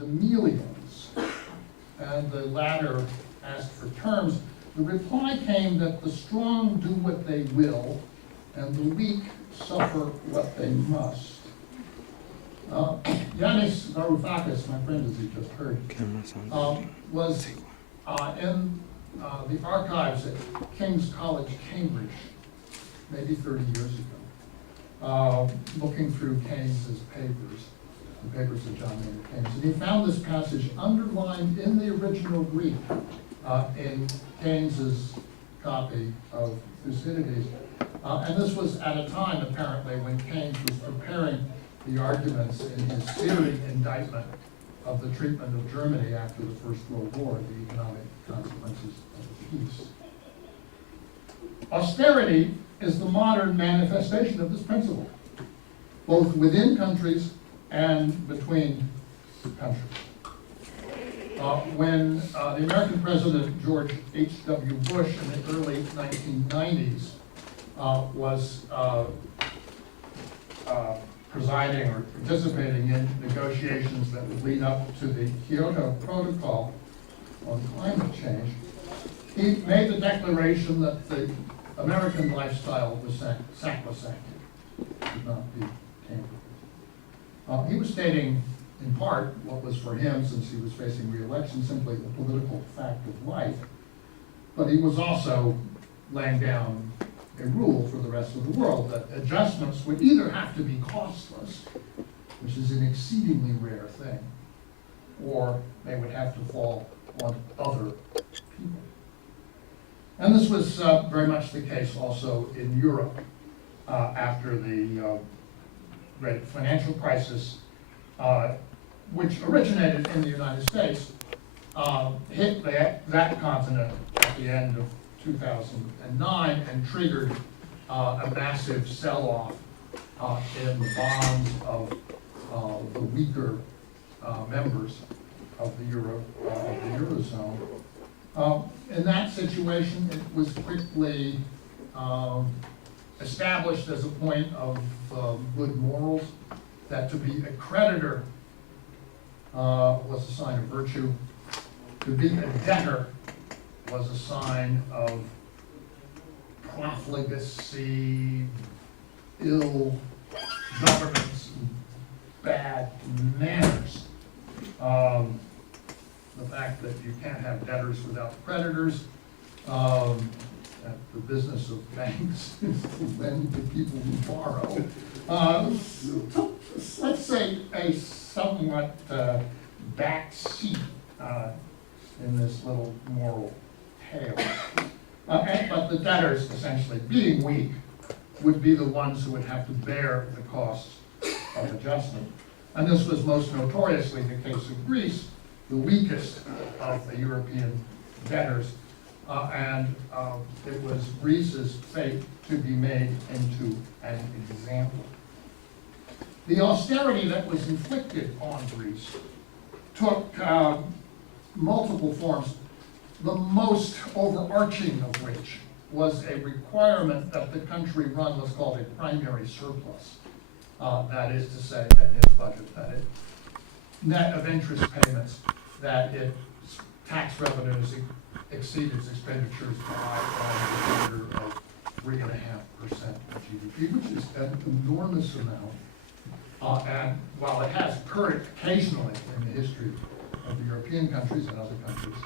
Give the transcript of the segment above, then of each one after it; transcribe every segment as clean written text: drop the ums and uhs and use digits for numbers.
the Melians, and the latter asked for terms. The reply came that the strong do what they will, and the weak suffer what they must. Yanis Varoufakis, my friend, as you just heard, was in the archives at King's College, Cambridge, maybe 30 years ago, looking through Keynes's papers, the papers of John Maynard Keynes, and he found this passage underlined in the original Greek in Keynes's copy of Thucydides. And this was at a time, apparently, when Keynes was preparing the arguments in his theory indictment of the treatment of Germany after the First World War, the economic consequences of the peace. Austerity is the modern manifestation of this principle, both within countries and between countries. When the American President George H.W. Bush in the early 1990s was presiding or participating in negotiations that would lead up to the Kyoto Protocol on climate change, he made the declaration that the American lifestyle was sacrosanct, could not be tampered with. He was stating, in part, what was for him, since he was facing re-election, simply the political fact of life, but he was also laying down a rule for the rest of the world that adjustments would either have to be costless, which is an exceedingly rare thing, or they would have to fall on other people. And this was very much the case also in Europe after the great financial crisis, which originated in the United States, hit that continent at the end of 2009 and triggered a massive sell-off in the bonds of the weaker members of the Eurozone. In that situation, it was quickly established as a point of good morals that to be a creditor was a sign of virtue. To be a debtor was a sign of profligacy, ill governance, and bad manners. The fact that you can't have debtors without creditors, that the business of banks is to lend to people who borrow. Let's say a somewhat back seat in this little moral tale. But the debtors, essentially being weak, would be the ones who would have to bear the costs of adjustment. And this was most notoriously the case of Greece, the weakest of the European debtors. And it was Greece's fate to be made into an example. The austerity that was inflicted on Greece took multiple forms, the most overarching of which was a requirement that the country run what's called a primary surplus. That is to say, that in its budget, that it net of interest payments, that its tax revenues exceed its expenditures by the order of 3.5% of GDP, which is an enormous amount. And while it has occurred occasionally in the history of the European countries and other countries,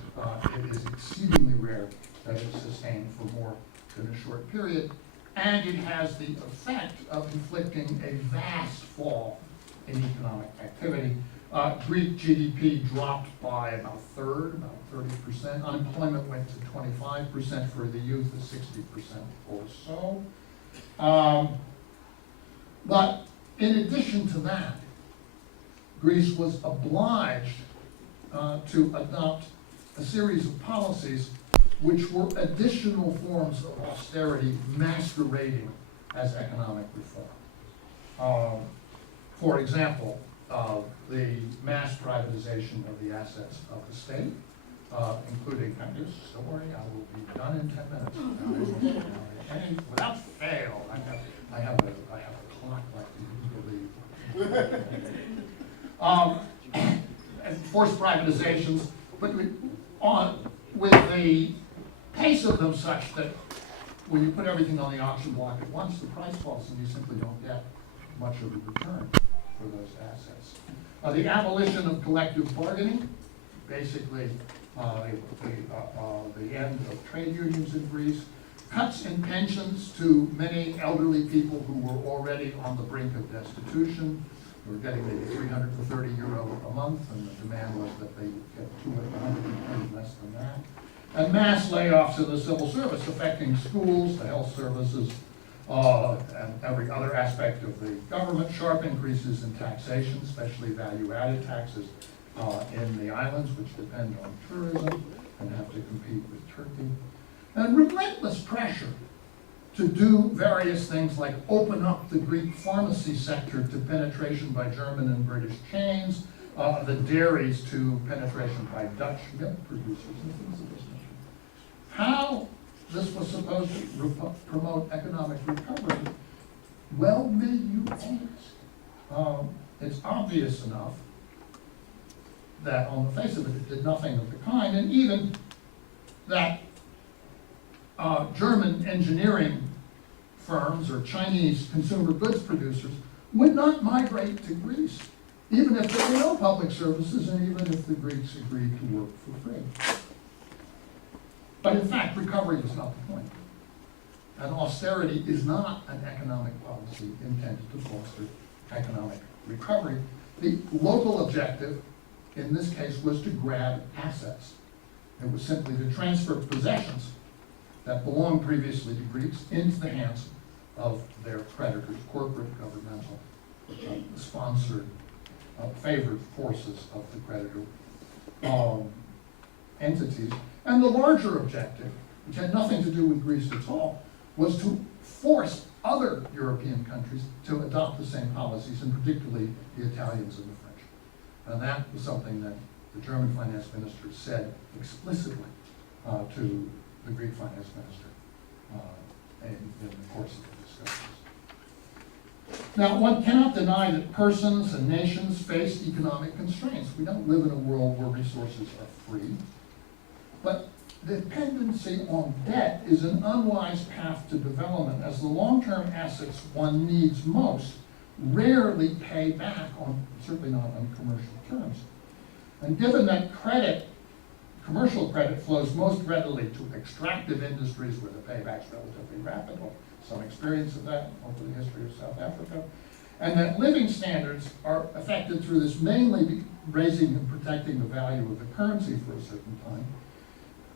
it is exceedingly rare that it's sustained for more than a short period. And it has the effect of inflicting a vast fall in economic activity. Greek GDP dropped by about a third, about 30%. Unemployment went to 25%, for the youth at 60% or so. But in addition to that, Greece was obliged to adopt a series of policies which were additional forms of austerity masquerading as economic reform. For example, the mass privatization of the assets of the state, including, don't worry, I will be done in 10 minutes. And without fail, I have a clock like you believe. forced privatizations, but with the pace of them such that when you put everything on the auction block at once, the price falls and you simply don't get much of a return for those assets. The abolition of collective bargaining, basically the end of trade unions in Greece, cuts in pensions to many elderly people who were already on the brink of destitution. They were getting maybe €330 a month, and the demand was that they get $220 less than that. And mass layoffs in the civil service affecting schools, the health services, and every other aspect of the government. Sharp increases in taxation, especially value-added taxes in the islands, which depend on tourism and have to compete with Turkey. And relentless pressure to do various things like open up the Greek pharmacy sector to penetration by German and British chains, the dairies to penetration by Dutch milk producers, and things of this nature. How this was supposed to promote economic recovery, well, may you ask. It's obvious enough that on the face of it did nothing of the kind, and even that German engineering firms or Chinese consumer goods producers would not migrate to Greece, even if there were no public services and even if the Greeks agreed to work for free. But in fact, recovery was not the point. And austerity is not an economic policy intended to foster economic recovery. The local objective in this case was to grab assets. It was simply to transfer possessions that belonged previously to Greeks into the hands of their creditors, corporate, governmental, sponsored, favored forces of the creditor entities. And the larger objective, which had nothing to do with Greece at all, was to force other European countries to adopt the same policies, and particularly the Italians and the French. And that was something that the German finance minister said explicitly to the Greek finance minister in the course of the discussions. Now, one cannot deny that persons and nations face economic constraints. We don't live in a world where resources are free, but dependency on debt is an unwise path to development, as the long-term assets one needs most rarely pay back on, certainly not on commercial terms. And given that commercial credit flows most readily to extractive industries where the payback's relatively rapid, or some experience of that over the history of South Africa, and that living standards are affected through this mainly raising and protecting the value of the currency for a certain time,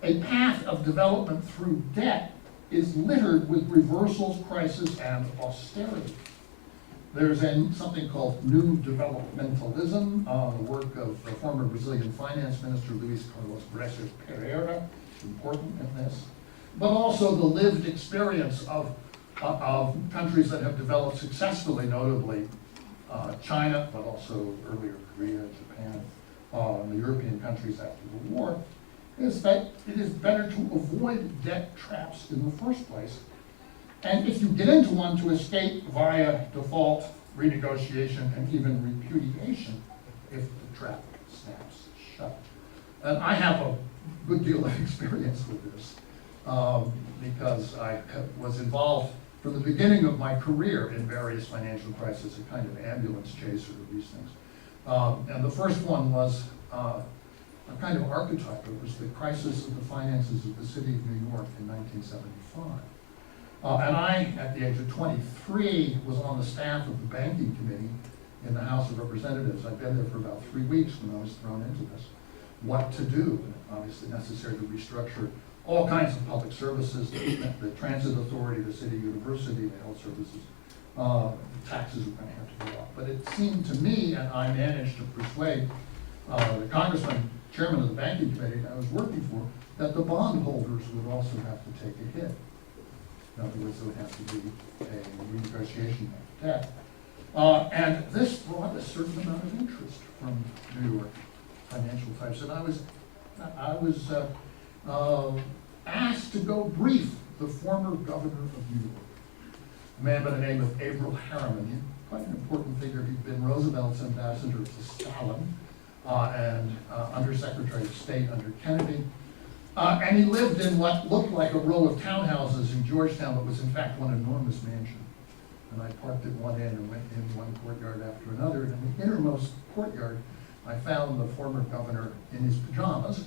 a path of development through debt is littered with reversals, crisis, and austerity. There's something called New Developmentalism, the work of the former Brazilian finance minister Luis Carlos Prestes Pereira, important in this, but also the lived experience of countries that have developed successfully, notably China, but also earlier Korea, Japan, and the European countries after the war, is that it is better to avoid debt traps in the first place. And if you get into one, to escape via default, renegotiation, and even repudiation if the trap snaps shut. And I have a good deal of experience with this because I was involved from the beginning of my career in various financial crises, a kind of ambulance chaser of these things. And the first one was a kind of archetype. It was the crisis of the finances of the city of New York in 1975. And I, at the age of 23, was on the staff of the banking committee in the House of Representatives. I'd been there for about 3 weeks when I was thrown into this. What to do? And obviously necessary to restructure all kinds of public services, the transit authority, the city university, the health services. The taxes were going to have to go up. But it seemed to me, and I managed to persuade the congressman, chairman of the banking committee that I was working for, that the bondholders would also have to take a hit. In other words, there would have to be a renegotiation of debt. And this brought a certain amount of interest from New York financial types. And I was asked to go brief the former governor of New York, a man by the name of Averell Harriman, quite an important figure. He'd been Roosevelt's ambassador to Stalin, and Undersecretary of State under Kennedy. And he lived in what looked like a row of townhouses in Georgetown, but was in fact one enormous mansion. And I parked at one end and went in one courtyard after another. And in the innermost courtyard, I found the former governor in his pajamas,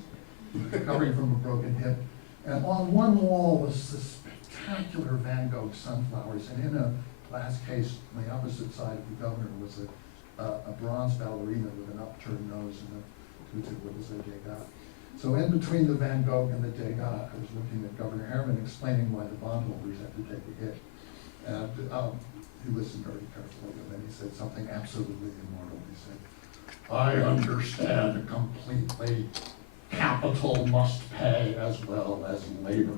recovering from a broken hip. And on one wall was this spectacular Van Gogh sunflowers. And in a glass case on the opposite side of the governor was a bronze ballerina with an upturned nose and a tutu with his Degas. So in between the Van Gogh and the Degas, I was looking at Governor Harriman explaining why the bondholders had to take a hit. And he listened very carefully, and then he said something absolutely immortal. He said, "I understand completely. Capital must pay as well as labor.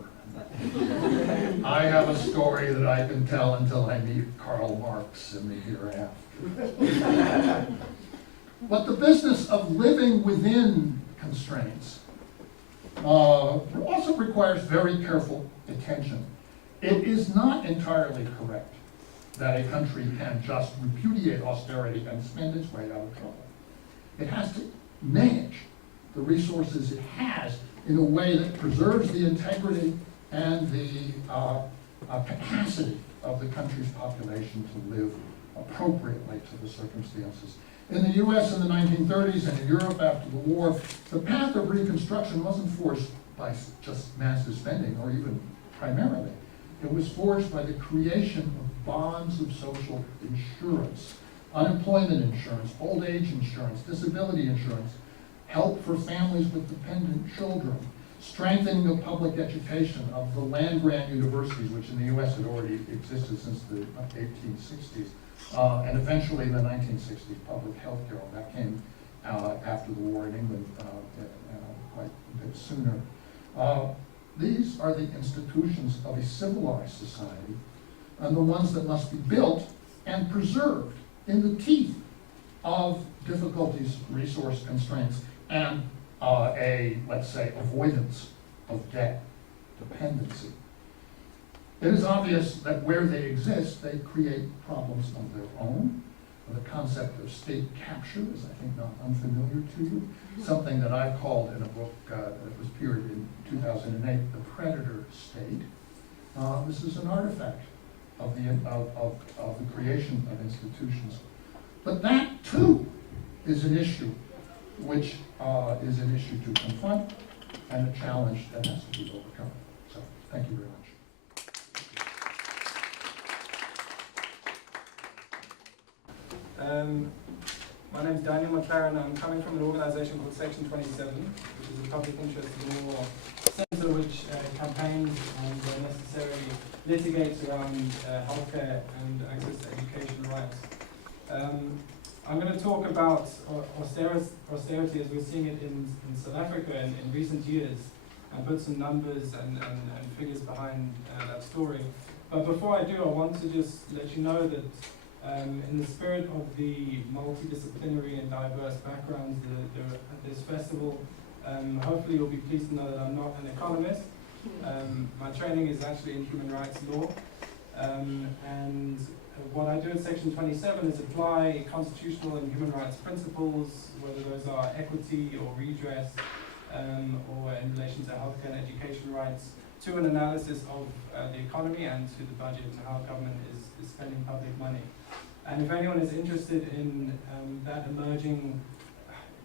I have a story that I can tell until I meet Karl Marx in the hereafter." But the business of living within constraints also requires very careful attention. It is not entirely correct that a country can just repudiate austerity and spend its way out of trouble. It has to manage the resources it has in a way that preserves the integrity and the capacity of the country's population to live appropriately to the circumstances. In the US in the 1930s and in Europe after the war, the path of Reconstruction wasn't forced by just massive spending, or even primarily. It was forged by the creation of bonds of social insurance, unemployment insurance, old age insurance, disability insurance, help for families with dependent children, strengthening of public education of the land-grant universities, which in the US had already existed since the 1860s, and eventually in the 1960s, public health care. That came after the war in England quite a bit sooner. These are the institutions of a civilized society, and the ones that must be built and preserved in the teeth of difficulties, resource constraints, and let's say, avoidance of debt dependency. It is obvious that where they exist, they create problems of their own. The concept of state capture is, I think, not unfamiliar to you. Something that I called in a book that was appeared in 2008, The Predator State. This is an artifact of the creation of institutions. But that, too, is an issue which is an issue to confront and a challenge that has to be overcome. So, thank you very much. My name is Daniel McLaren. I'm coming from an organisation called Section 27, which is a public interest law centre which campaigns and necessarily litigates around healthcare and access to education rights. I'm going to talk about austerity as we're seeing it in South Africa in recent years, and put some numbers and figures behind that story. But before I do, I want to just let you know that in the spirit of the multidisciplinary and diverse backgrounds at this festival, hopefully you'll be pleased to know that I'm not an economist. My training is actually in human rights law, and what I do at Section 27 is apply constitutional and human rights principles, whether those are equity or redress, or in relation to healthcare and education rights, to an analysis of the economy and to the budget and how government is spending public money. And if anyone is interested in that emerging,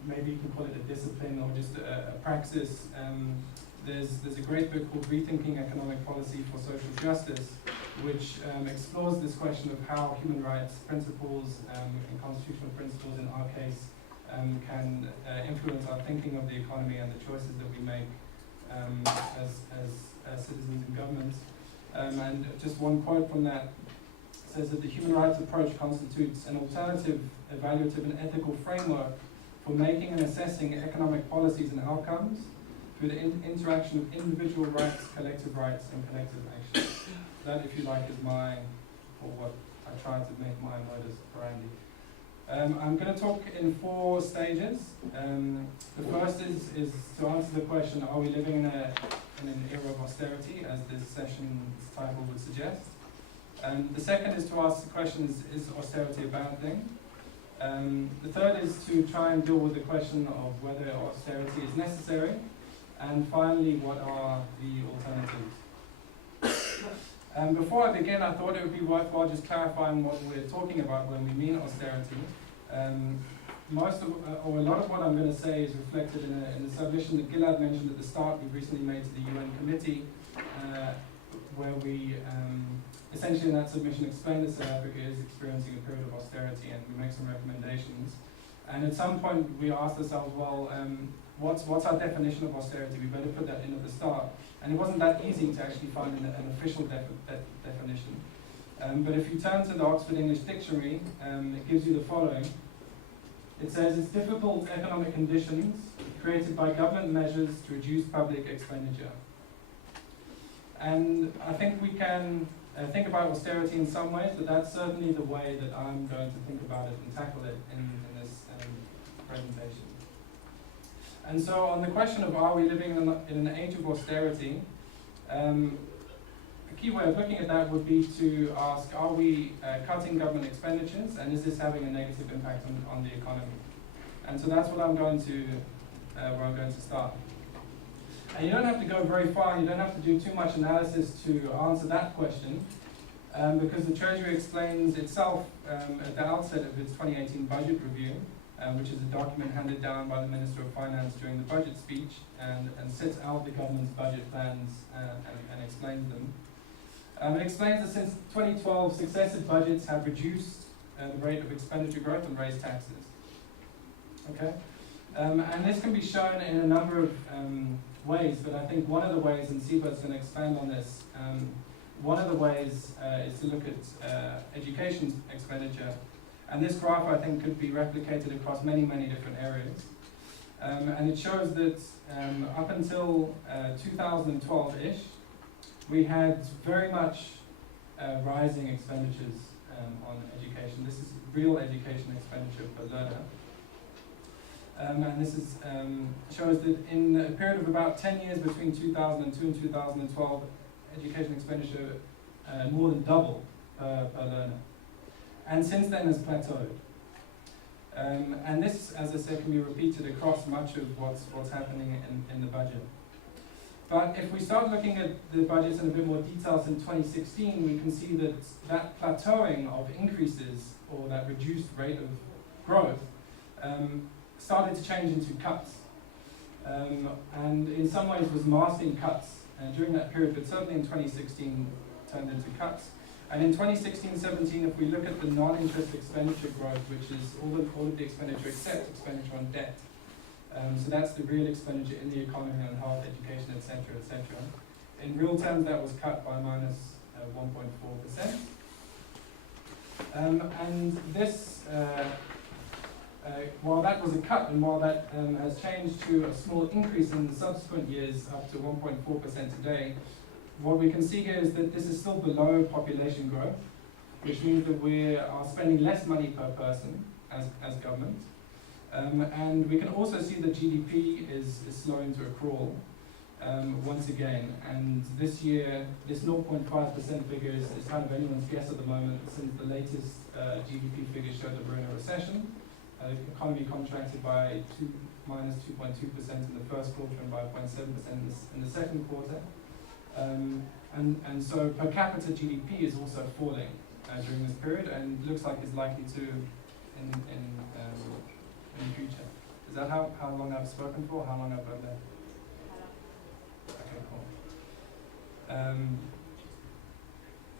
maybe you can call it a discipline or just a praxis, there's a great book called Rethinking Economic Policy for Social Justice, which explores this question of how human rights principles and constitutional principles in our case can influence our thinking of the economy and the choices that we make as citizens and governments. And just one quote from that says that the human rights approach constitutes an alternative, evaluative and ethical framework for making and assessing economic policies and outcomes through the interaction of individual rights, collective rights and collective action. That, if you like, is or what I try to make my modus operandi. I'm going to talk in 4 stages. The first is to answer the question, are we living in an era of austerity, as this session's title would suggest? The second is to ask the question, is austerity a bad thing? The third is to try and deal with the question of whether austerity is necessary. And finally, what are the alternatives? Before I begin, I thought it would be worthwhile just clarifying what we're talking about when we mean austerity. Or a lot of what I'm going to say is reflected in the submission that Gilad mentioned at the start. We recently made to the UN committee, where we essentially in that submission explained that South Africa is experiencing a period of austerity, and we make some recommendations. And at some point we asked ourselves, well, what's our definition of austerity? We better put that in at the start. And it wasn't that easy to actually find an official definition. But if you turn to the Oxford English Dictionary, it gives you the following. It says it's difficult economic conditions created by government measures to reduce public expenditure. And I think we can think about austerity in some ways, but that's certainly the way that I'm going to think about it and tackle it in this presentation. And so on the question of are we living in an age of austerity, a key way of looking at that would be to ask, are we cutting government expenditures, and is this having a negative impact on the economy? And so that's what I'm going to, where I'm going to start. And you don't have to go very far, you don't have to do too much analysis to answer that question, because the Treasury explains itself at the outset of its 2018 budget review, which is a document handed down by the Minister of Finance during the budget speech, and sets out the government's budget plans and explains them. It explains that since 2012, successive budgets have reduced the rate of expenditure growth and raised taxes. Okay? And this can be shown in a number of ways, but I think one of the ways, and Siba's going to expand on this, one of the ways is to look at education expenditure. And this graph, I think, could be replicated across many, many different areas. And it shows that up until 2012-ish, we had very much rising expenditures on education. This is real education expenditure per learner. And this is, shows that in a period of about 10 years between 2002 and 2012, education expenditure more than doubled per learner. And since then has plateaued. And this, as I said, can be repeated across much of what's happening in the budget. But if we start looking at the budgets in a bit more detail since 2016, we can see that plateauing of increases, or that reduced rate of growth, started to change into cuts. And in some ways was masking cuts during that period, but certainly in 2016 turned into cuts. And in 2016-17, if we look at the non-interest expenditure growth, which is all of the expenditure except expenditure on debt, so that's the real expenditure in the economy on health, education, etc., etc. In real terms, that was cut by minus 1.4%. And this, while that was a cut, and while that has changed to a small increase in the subsequent years, up to 1.4% today, what we can see here is that this is still below population growth, which means that we are spending less money per person as government. And we can also see that GDP is slowing to a crawl once again. And this year, this 0.5% figure is kind of anyone's guess at the moment, since the latest GDP figures showed that we're in a recession. The economy contracted by minus 2.2% in the first quarter and by 0.7% in the second quarter. And so per capita GDP is also falling during this period, and looks like it's likely to in the future. Is that how long I've spoken for? How long I've been there? Okay, cool.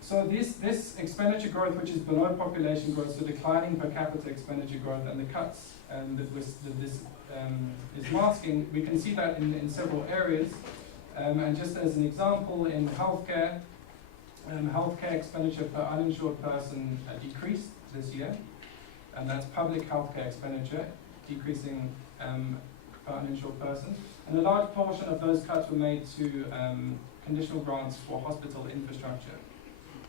So this expenditure growth, which is below population growth, so declining per capita expenditure growth, and the cuts that this is masking, we can see that in several areas. And just as an example, in healthcare, healthcare expenditure per uninsured person decreased this year, and that's public healthcare expenditure decreasing per uninsured person. And a large portion of those cuts were made to conditional grants for hospital infrastructure.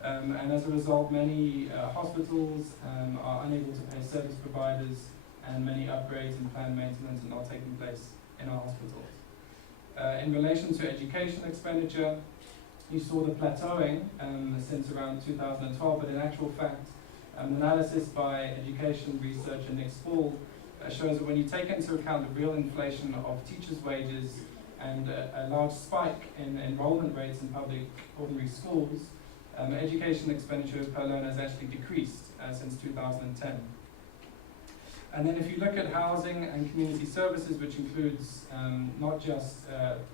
And as a result, many hospitals are unable to pay service providers, and many upgrades and planned maintenance are not taking place in our hospitals. In relation to education expenditure, you saw the plateauing since around 2012, but in actual fact, Analysis by Education Research and Nick Spall shows that when you take into account the real inflation of teachers' wages and a large spike in enrollment rates in public ordinary schools, education expenditure per learner has actually decreased since 2010. And then if you look at housing and community services, which includes not just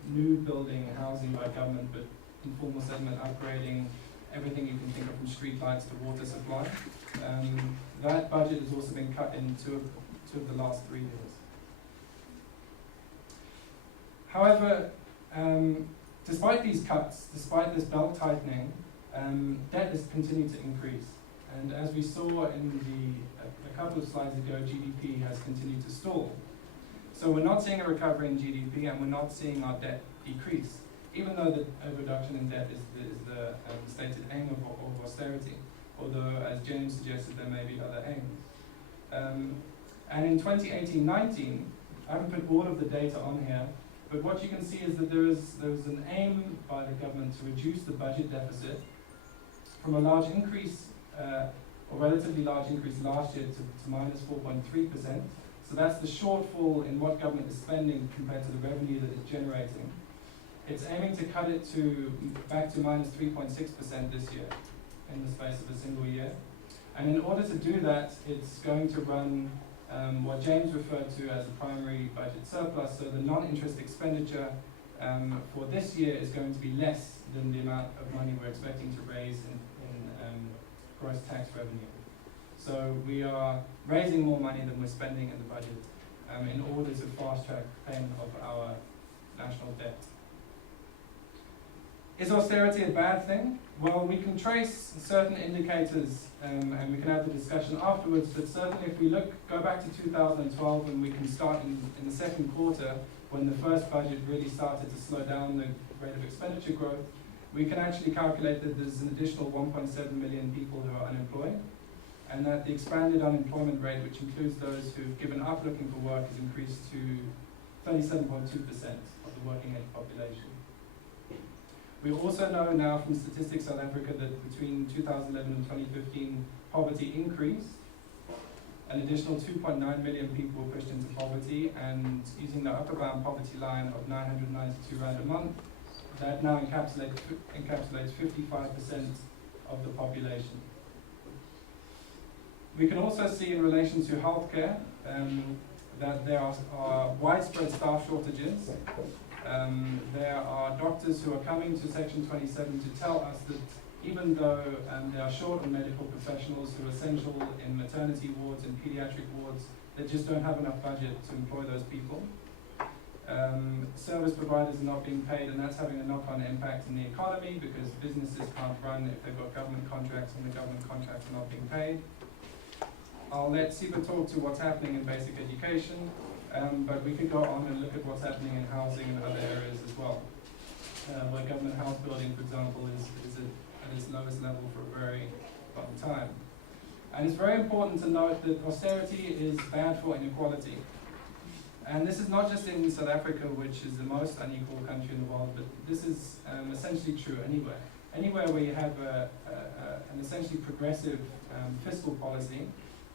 new building housing by government, but informal settlement upgrading, everything you can think of from street lights to water supply, that budget has also been cut in two of the last 3 years. However, despite these cuts, despite this belt tightening, debt has continued to increase. And as we saw in a couple of slides ago, GDP has continued to stall. So we're not seeing a recovery in GDP, and we're not seeing our debt decrease, even though the reduction in debt is the stated aim of austerity, although, as James suggested, there may be other aims. And in 2018-19, I haven't put all of the data on here, but what you can see is that there was an aim by the government to reduce the budget deficit from a large increase, or relatively large increase last year to minus 4.3%. So that's the shortfall in what government is spending compared to the revenue that it's generating. It's aiming to cut it back to minus 3.6% this year in the space of a single year. And in order to do that, it's going to run what James referred to as a primary budget surplus. So the non-interest expenditure for this year is going to be less than the amount of money we're expecting to raise in gross tax revenue. So we are raising more money than we're spending in the budget in order to fast-track payment of our national debt. Is austerity a bad thing? Well, we can trace certain indicators and we can have the discussion afterwards, but certainly if we go back to 2012 and we can start in the second quarter when the first budget really started to slow down the rate of expenditure growth, we can actually calculate that there's an additional 1.7 million people who are unemployed, and that the expanded unemployment rate, which includes those who've given up looking for work, has increased to 37.2% of the working age population. We also know now from Statistics South Africa that between 2011 and 2015, poverty increased. An additional 2.9 million people were pushed into poverty, and using the upper bound poverty line of 992 rand a month, that now encapsulates 55% of the population. We can also see in relation to healthcare that there are widespread staff shortages. There are doctors who are coming to Section 27 to tell us that even though they are short on medical professionals who are essential in maternity wards and pediatric wards, they just don't have enough budget to employ those people. Service providers are not being paid, and that's having a knock-on impact in the economy because businesses can't run if they've got government contracts and the government contracts are not being paid. I'll let Siba talk to what's happening in basic education, but we could go on and look at what's happening in housing and other areas as well, where government house building, for example, is at its lowest level for a very long time. And it's very important to note that austerity is bad for inequality. And this is not just in South Africa, which is the most unequal country in the world, but this is essentially true anywhere. Anywhere where you have an essentially progressive fiscal policy,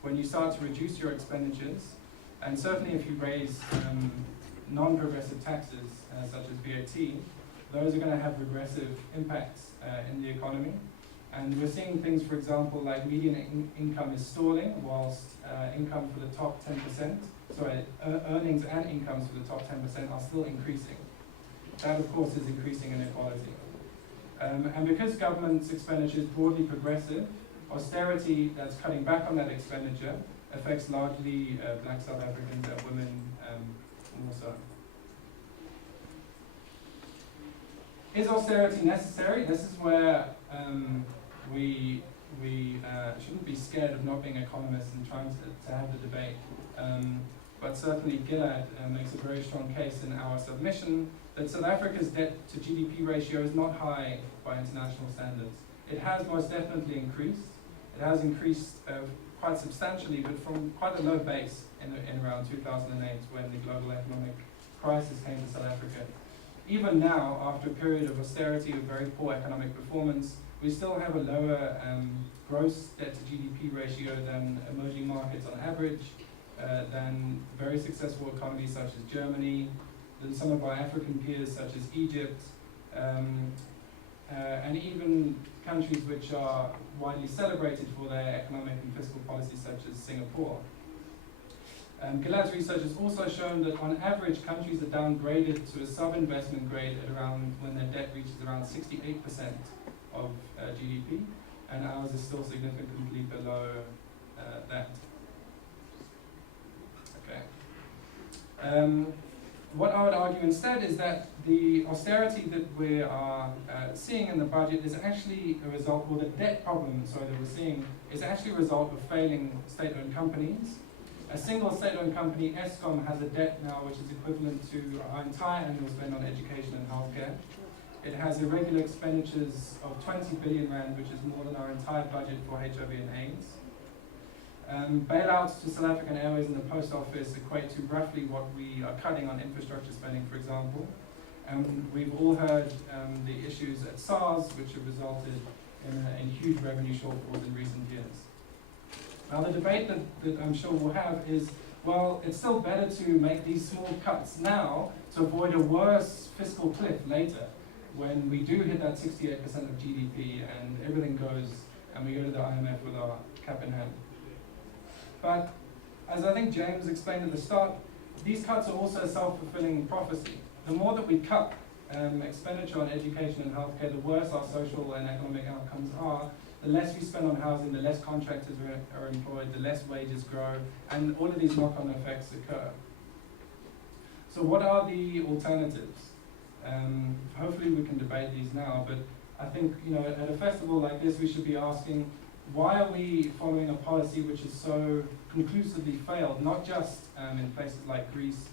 when you start to reduce your expenditures, and certainly if you raise non-progressive taxes, such as VAT, those are going to have regressive impacts in the economy. And we're seeing things, for example, like median income is stalling, whilst income for the top 10%, earnings and incomes for the top 10% are still increasing. That, of course, is increasing inequality. And because government's expenditure is broadly progressive, austerity that's cutting back on that expenditure affects largely black South Africans and women more so. Is austerity necessary? This is where we shouldn't be scared of not being economists and trying to have the debate. But certainly Gillard makes a very strong case in our submission that South Africa's debt to GDP ratio is not high by international standards. It has most definitely increased. It has increased quite substantially, but from quite a low base in around 2008 when the global economic crisis came to South Africa. Even now, after a period of austerity of very poor economic performance, we still have a lower gross debt to GDP ratio than emerging markets on average, than very successful economies such as Germany, than some of our African peers such as Egypt, and even countries which are widely celebrated for their economic and fiscal policies such as Singapore. Gilad's research has also shown that on average countries are downgraded to a sub-investment grade at around when their debt reaches around 68% of GDP, and ours is still significantly below that. Okay. What I would argue instead is that the austerity that we are seeing in the budget is actually a result, or the debt problem, that we're seeing, is actually a result of failing state-owned companies. A single state-owned company, ESCOM, has a debt now which is equivalent to our entire annual spend on education and healthcare. It has irregular expenditures of 20 billion rand, which is more than our entire budget for HIV and AIDS. Bailouts to South African Airways and the Post Office equate to roughly what we are cutting on infrastructure spending, for example. And we've all heard the issues at SARS, which have resulted in huge revenue shortfalls in recent years. Now the debate that I'm sure we'll have is, well, it's still better to make these small cuts now to avoid a worse fiscal cliff later, when we do hit that 68% of GDP and everything goes, and we go to the IMF with our cap in hand. But as I think James explained at the start, these cuts are also a self-fulfilling prophecy. The more that we cut expenditure on education and healthcare, the worse our social and economic outcomes are. The less we spend on housing, the less contractors are employed, the less wages grow, and all of these knock-on effects occur. So what are the alternatives? Hopefully we can debate these now, but I think, at a festival like this we should be asking, why are we following a policy which has so conclusively failed, not just in places like Greece,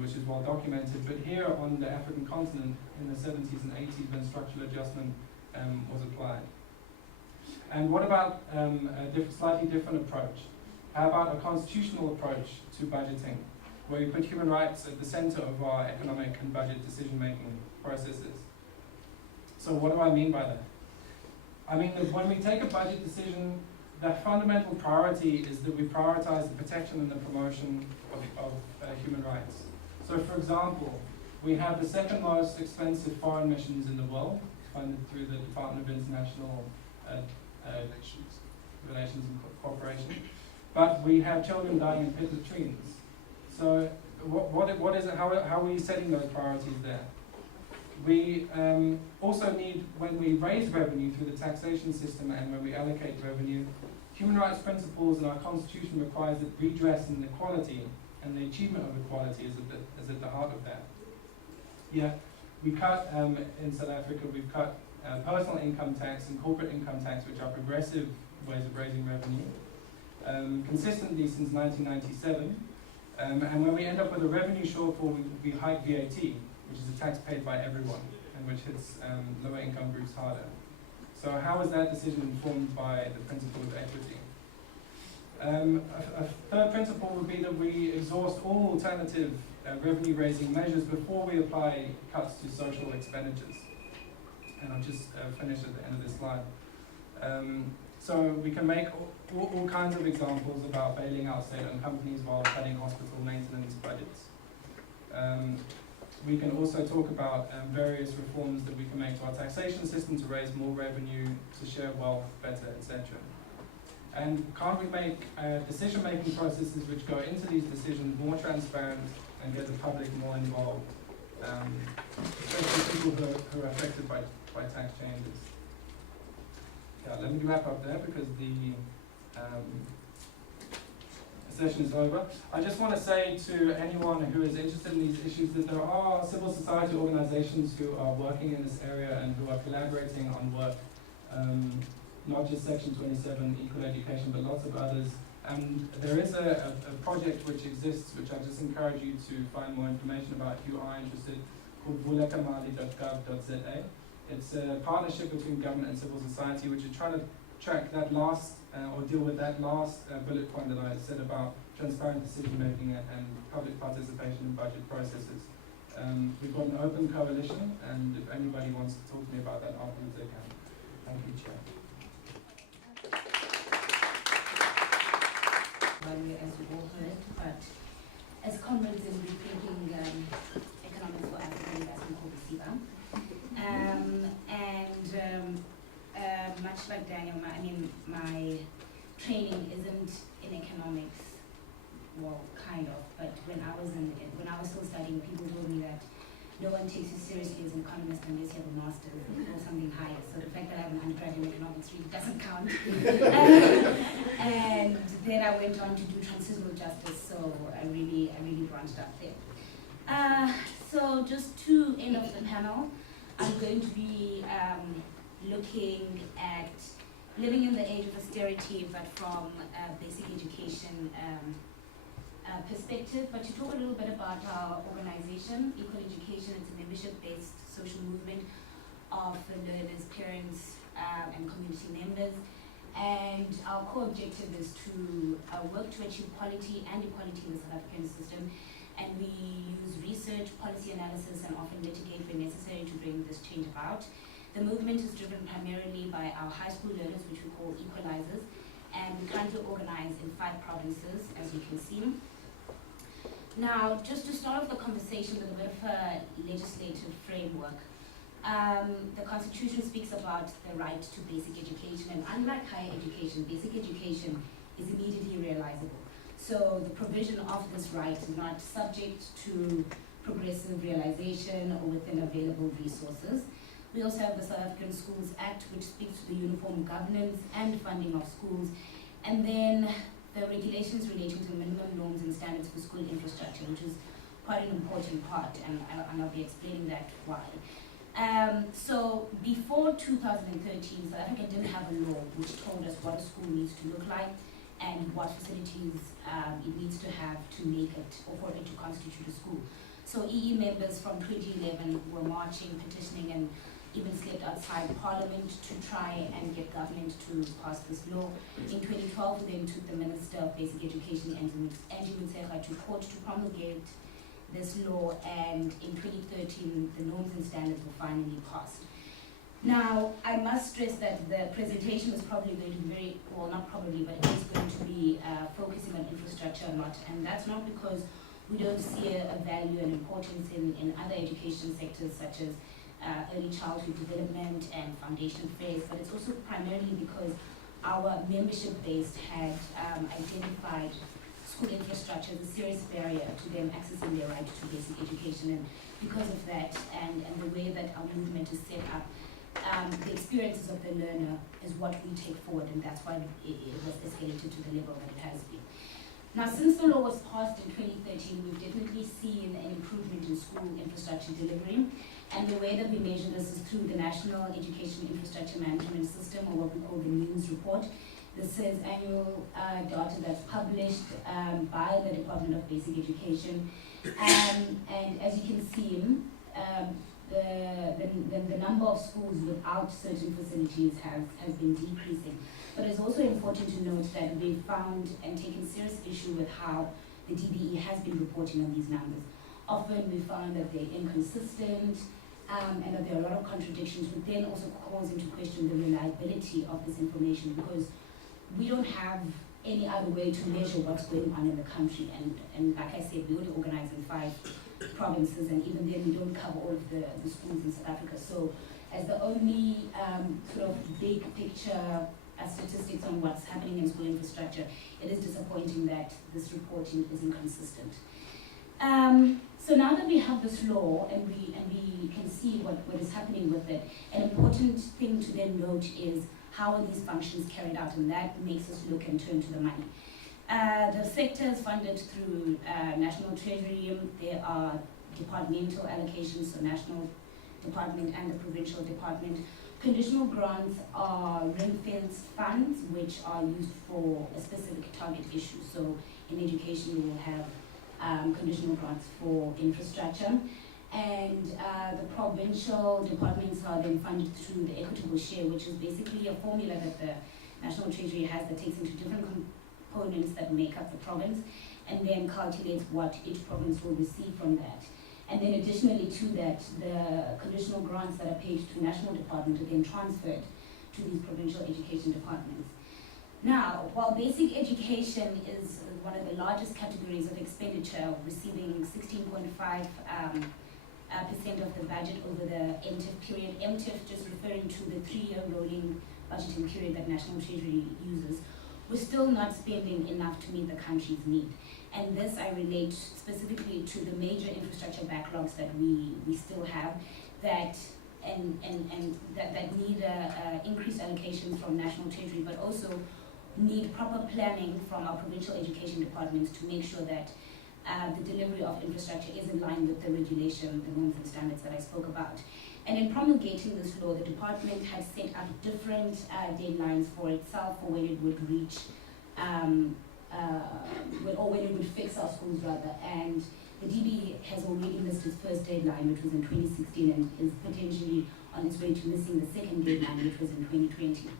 which is well documented, but here on the African continent in the 70s and 80s when structural adjustment was applied? And what about a slightly different approach? How about a constitutional approach to budgeting, where we put human rights at the center of our economic and budget decision-making processes? So what do I mean by that? I mean that when we take a budget decision, the fundamental priority is that we prioritize the protection and the promotion of human rights. So for example, we have the second most expensive foreign missions in the world, funded through the Department of International Relations and Cooperation. But we have children dying in pit latrines. So what is it, how are we setting those priorities there? We also need, when we raise revenue through the taxation system and when we allocate revenue, human rights principles in our constitution requires that redress and equality and the achievement of equality is at the heart of that. Yet we cut, in South Africa, we've cut personal income tax and corporate income tax, which are progressive ways of raising revenue, consistently since 1997. And when we end up with a revenue shortfall, we hike VAT, which is a tax paid by everyone, and which hits lower income groups harder. So how is that decision informed by the principle of equity? A third principle would be that we exhaust all alternative revenue raising measures before we apply cuts to social expenditures. And I'll just finish at the end of this slide. So we can make all kinds of examples about bailing out state-owned companies while cutting hospital maintenance budgets. We can also talk about various reforms that we can make to our taxation system to raise more revenue, to share wealth better, etc. And can't we make decision-making processes which go into these decisions more transparent and get the public more involved, especially people who are affected by tax changes? Yeah, let me wrap up there because the session is over. I just want to say to anyone who is interested in these issues that there are civil society organizations who are working in this area and who are collaborating on work, not just Section 27, equal education, but lots of others. And there is a project which exists, which I just encourage you to find more information about if you are interested, called vulekamali.gov.za. It's a partnership between government and civil society, which is trying to track that last, or deal with that last bullet point that I said about transparent decision making and public participation in budget processes. We've got an open coalition, and if anybody wants to talk to me about that afterwards, they can. Thank you, Chair. value, as you all heard, but as comrades in Rethinking Economics for African Investment called the CIBA. Much like Daniel, my training isn't in economics, well, kind of, but when I was still studying, people told me that no one takes you seriously as an economist unless you have a master's or something higher. So the fact that I have an undergrad in economics really doesn't count. And then I went on to do transitional justice, so I really branched out there. So just to end off the panel, I'm going to be looking at living in the age of austerity, but from a basic education perspective, but to talk a little bit about our organization. Equal Education is a membership-based social movement of learners, parents, and community members. And our core objective is to work to achieve quality and equality in the South African system. And we use research, policy analysis, and often litigate when necessary to bring this change about. The movement is driven primarily by our high school learners, which we call equalizers, and we currently organize in 5 provinces, as you can see. Now, just to start off the conversation with a bit of a legislative framework, the Constitution speaks about the right to basic education, and unlike higher education, basic education is immediately realizable. So the provision of this right is not subject to progressive realization or within available resources. We also have the South African Schools Act, which speaks to the uniform governance and funding of schools, and then the regulations relating to minimum norms and standards for school infrastructure, which is quite an important part, and I'll be explaining that why. So before 2013, South Africa didn't have a law which told us what a school needs to look like and what facilities it needs to have to make it, or for it to constitute a school. So EE members from 2011 were marching, petitioning, and even slept outside Parliament to try and get government to pass this law. In 2012, we then took the Minister of Basic Education, Angie Motshekga, to court to promulgate this law, and in 2013, the norms and standards were finally passed. Now, I must stress that the presentation is probably going to be very, well, not probably, but it is going to be focusing on infrastructure a lot, and that's not because we don't see a value and importance in other education sectors such as early childhood development and foundation phase, but it's also primarily because our membership base had identified school infrastructure as a serious barrier to them accessing their right to basic education. And because of that, and the way that our movement is set up, the experiences of the learner is what we take forward, and that's why it was escalated to the level that it has been. Now, since the law was passed in 2013, we've definitely seen an improvement in school infrastructure delivery. And the way that we measure this is through the National Education Infrastructure Management System, or what we call the NEWS report. This is annual data that's published by the Department of Basic Education. And as you can see, the number of schools without certain facilities has been decreasing. But it's also important to note that we found and taken serious issue with how the DBE has been reporting on these numbers. Often we found that they're inconsistent, and that there are a lot of contradictions, which then also calls into question the reliability of this information, because we don't have any other way to measure what's going on in the country. And like I said, we only organize in 5 provinces, and even then we don't cover all of the schools in South Africa. So as the only sort of big picture statistics on what's happening in school infrastructure, it is disappointing that this reporting is inconsistent. So now that we have this law and we can see what is happening with it, an important thing to then note is how are these functions carried out, and that makes us look and turn to the money. The sector is funded through National Treasury. There are departmental allocations, so National Department and the Provincial Department. Conditional grants are ring-fenced funds which are used for a specific target issue. So in education, we will have conditional grants for infrastructure, and the provincial departments are then funded through the equitable share, which is basically a formula that the National Treasury has that takes into different components that make up the province, and then calculates what each province will receive from that. And then additionally to that, the conditional grants that are paid to national department are then transferred to these provincial education departments. Now, while basic education is one of the largest categories of expenditure, receiving 16.5% of the budget over the MTIF period, MTIF just referring to the 3-year rolling budgeting period that National Treasury uses, we're still not spending enough to meet the country's need. And this I relate specifically to the major infrastructure backlogs that we still have that need increased allocation from National Treasury, but also need proper planning from our provincial education departments to make sure that the delivery of infrastructure is in line with the regulation, the norms and standards that I spoke about. And in promulgating this law, the department has set up different deadlines for itself for when it would reach, or when it would fix our schools rather. And the DB has already missed its first deadline, which was in 2016, and is potentially on its way to missing the second deadline, which was in 2020.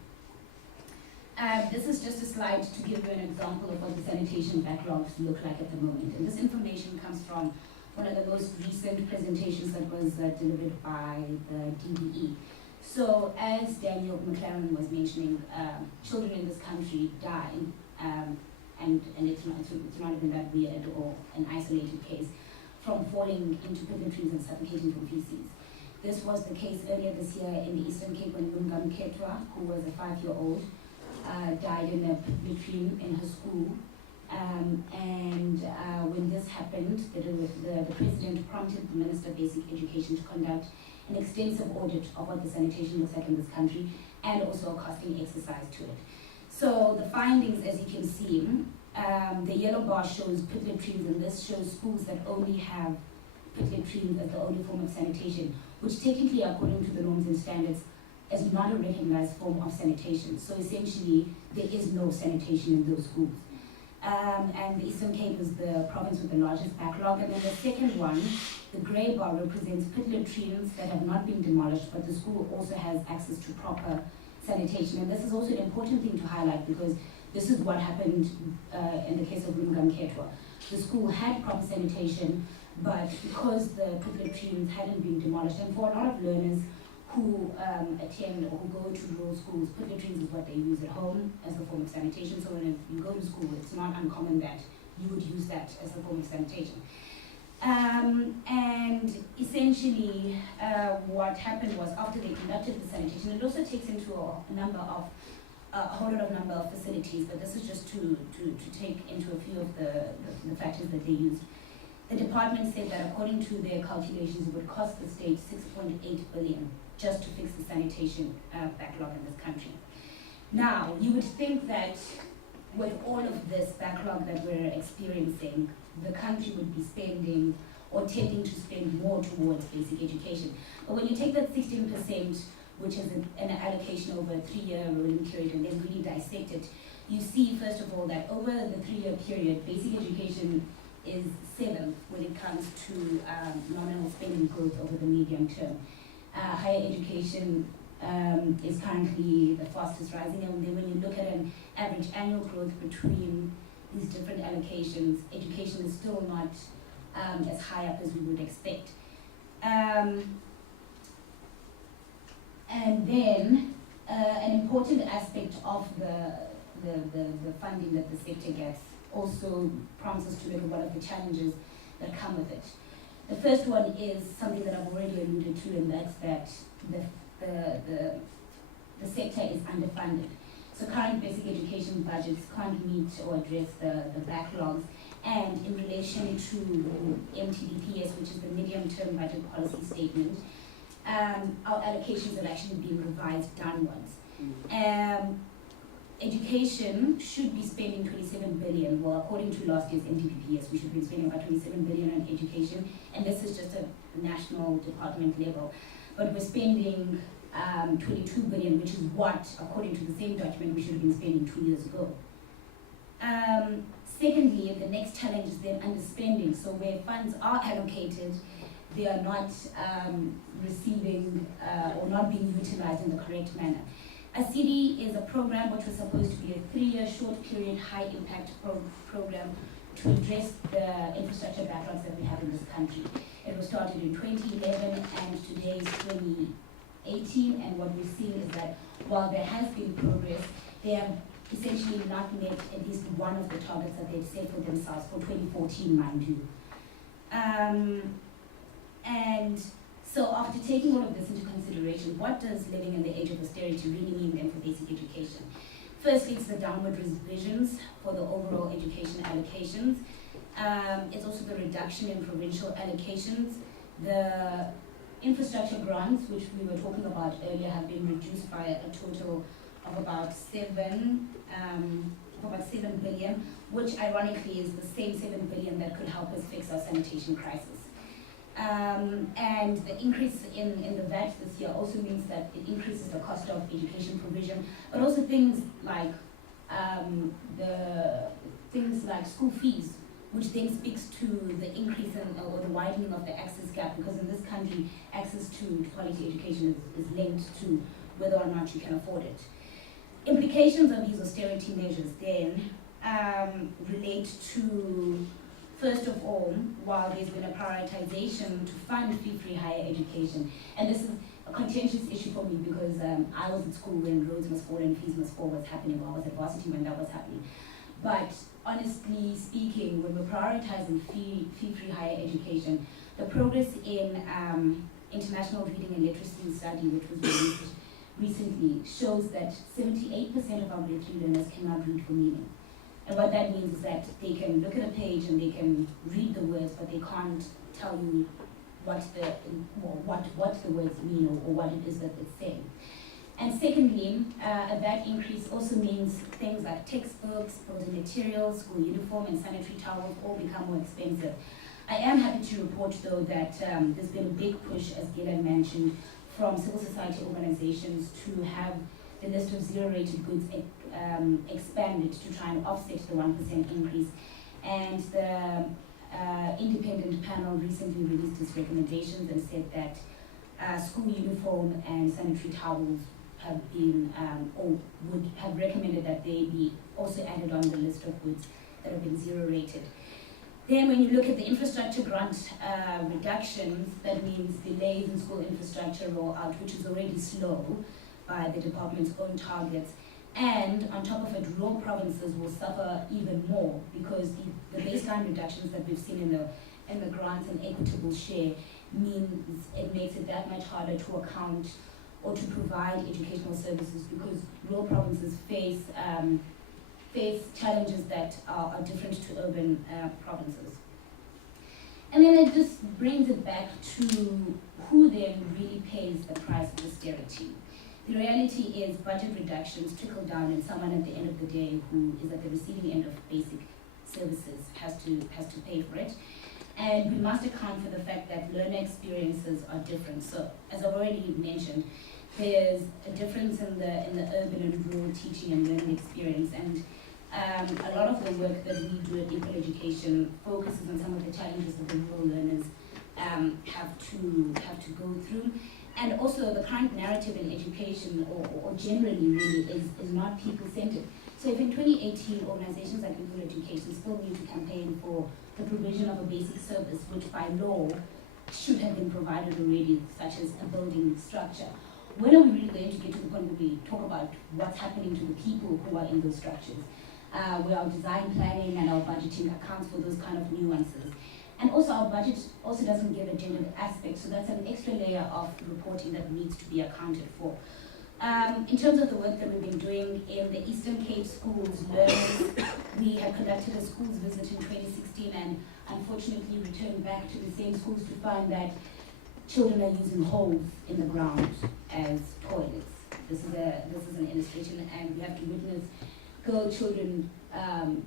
This is just a slide to give you an example of what the sanitation backlogs look like at the moment. And this information comes from one of the most recent presentations that was delivered by the DBE. So as Daniel McLaren was mentioning, children in this country die, and it's not even that weird or an isolated case, from falling into pavilions and suffocating from feces. This was the case earlier this year in the Eastern Cape when Lungam Ketwa, who was a 5-year-old, died in a latrine in her school. When this happened, the president prompted the Minister of Basic Education to conduct an extensive audit of what the sanitation looks like in this country, and also a costing exercise to it. So the findings, as you can see, the yellow bar shows pit latrines, and this shows schools that only have pit latrines as the only form of sanitation, which technically, according to the norms and standards, is not a recognized form of sanitation. So essentially, there is no sanitation in those schools. And the Eastern Cape is the province with the largest backlog. And then the second one, the grey bar, represents pit latrines that have not been demolished, but the school also has access to proper sanitation. And this is also an important thing to highlight, because this is what happened in the case of Lungam Ketwa. The school had proper sanitation, but because the pit latrines hadn't been demolished, and for a lot of learners who attend or who go to rural schools, pit latrines is what they use at home as a form of sanitation. So when you go to school, it's not uncommon that you would use that as a form of sanitation. And essentially, what happened was, after they conducted the sanitation, it also takes into a whole lot of number of facilities, but this is just to take into a few of the factors that they used. The department said that according to their calculations, it would cost the state 6.8 billion just to fix the sanitation backlog in this country. Now, you would think that with all of this backlog that we're experiencing, the country would be spending or tending to spend more towards basic education. But when you take that 16%, which is an allocation over a 3-year rolling period, and then really dissect it, you see, first of all, that over the 3-year period, basic education is 7th when it comes to nominal spending growth over the medium term. Higher education is currently the fastest rising, and then when you look at an average annual growth between these different allocations, education is still not as high up as we would expect. And then an important aspect of the funding that the sector gets also prompts us to look at what are the challenges that come with it. The first one is something that I've already alluded to, and that's that the sector is underfunded. So current basic education budgets can't meet or address the backlogs, and in relation to MTBPS, which is the medium-term budget policy statement, our allocations have actually been revised downwards. Education should be spending 27 billion. Well, according to last year's MTBPS, we should be spending about 27 billion on education, and this is just a national department level. But we're spending 22 billion, which is what, according to the same document, we should have been spending 2 years ago. Secondly, the next challenge is then underspending. So where funds are allocated, they are not receiving or not being utilized in the correct manner. Austerity is a program which was supposed to be a 3-year short period high impact program to address the infrastructure backlogs that we have in this country. It was started in 2011 and today is 2018, and what we're seeing is that while there has been progress, there essentially not met at least one of the targets that they've set for themselves for 2014, mind you. And so after taking all of this into consideration, what does living in the age of austerity really mean then for basic education? Firstly, it's the downward revisions for the overall education allocations. It's also the reduction in provincial allocations. The infrastructure grants, which we were talking about earlier, have been reduced by a total of about 7 billion, which ironically is the same 7 billion that could help us fix our sanitation crisis. And the increase in the VAT this year also means that it increases the cost of education provision, but also things like school fees, which then speaks to the increase in, or the widening of the access gap, because in this country, access to quality education is linked to whether or not you can afford it. Implications of these austerity measures then relate to, first of all, while there's been a prioritization to fund fee-free higher education, and this is a contentious issue for me because I was at school when Roads Must Fall and Fees Must Fall was happening, or I was at varsity when that was happening. But honestly speaking, when we're prioritizing fee-free higher education, the progress in International Reading and Literacy Study, which was released recently, shows that 78% of our grade 3 learners cannot read for meaning. And what that means is that they can look at a page and they can read the words, but they can't tell you what the words mean or what it is that it's saying. And secondly, that increase also means things like textbooks, building materials, school uniform, and sanitary towels all become more expensive. I am happy to report, though, that there's been a big push, as Gillian mentioned, from civil society organizations to have the list of zero-rated goods expanded to try and offset the 1% increase. And the independent panel recently released its recommendations and said that school uniform and sanitary towels have been, or would have recommended that they be also added on the list of goods that have been zero-rated. Then when you look at the infrastructure grant reductions, that means delays in school infrastructure rollout, which is already slow by the department's own targets. And on top of it, rural provinces will suffer even more because the baseline reductions that we've seen in the grants and equitable share means it makes it that much harder to account or to provide educational services, because rural provinces face challenges that are different to urban provinces. And then it just brings it back to who then really pays the price of austerity. The reality is budget reductions trickle down, and someone at the end of the day who is at the receiving end of basic services has to pay for it. And we must account for the fact that learner experiences are different. So as I've already mentioned, there's a difference in the urban and rural teaching and learning experience, and a lot of the work that we do at Equal Education focuses on some of the challenges that the rural learners have to go through. And also the current narrative in education, or generally really, is not people-centered. So if in 2018 organizations like Equal Education still need to campaign for the provision of a basic service, which by law should have been provided already, such as a building structure, when are we really going to get to the point where we talk about what's happening to the people who are in those structures? Where our design planning and our budgeting accounts for those kind of nuances. And also our budget also doesn't give a gendered aspect, so that's an extra layer of reporting that needs to be accounted for. In terms of the work that we've been doing in the Eastern Cape schools, learners, we had conducted a schools visit in 2016 and unfortunately returned back to the same schools to find that children are using holes in the ground as toilets. This is an illustration, and we have to witness girl children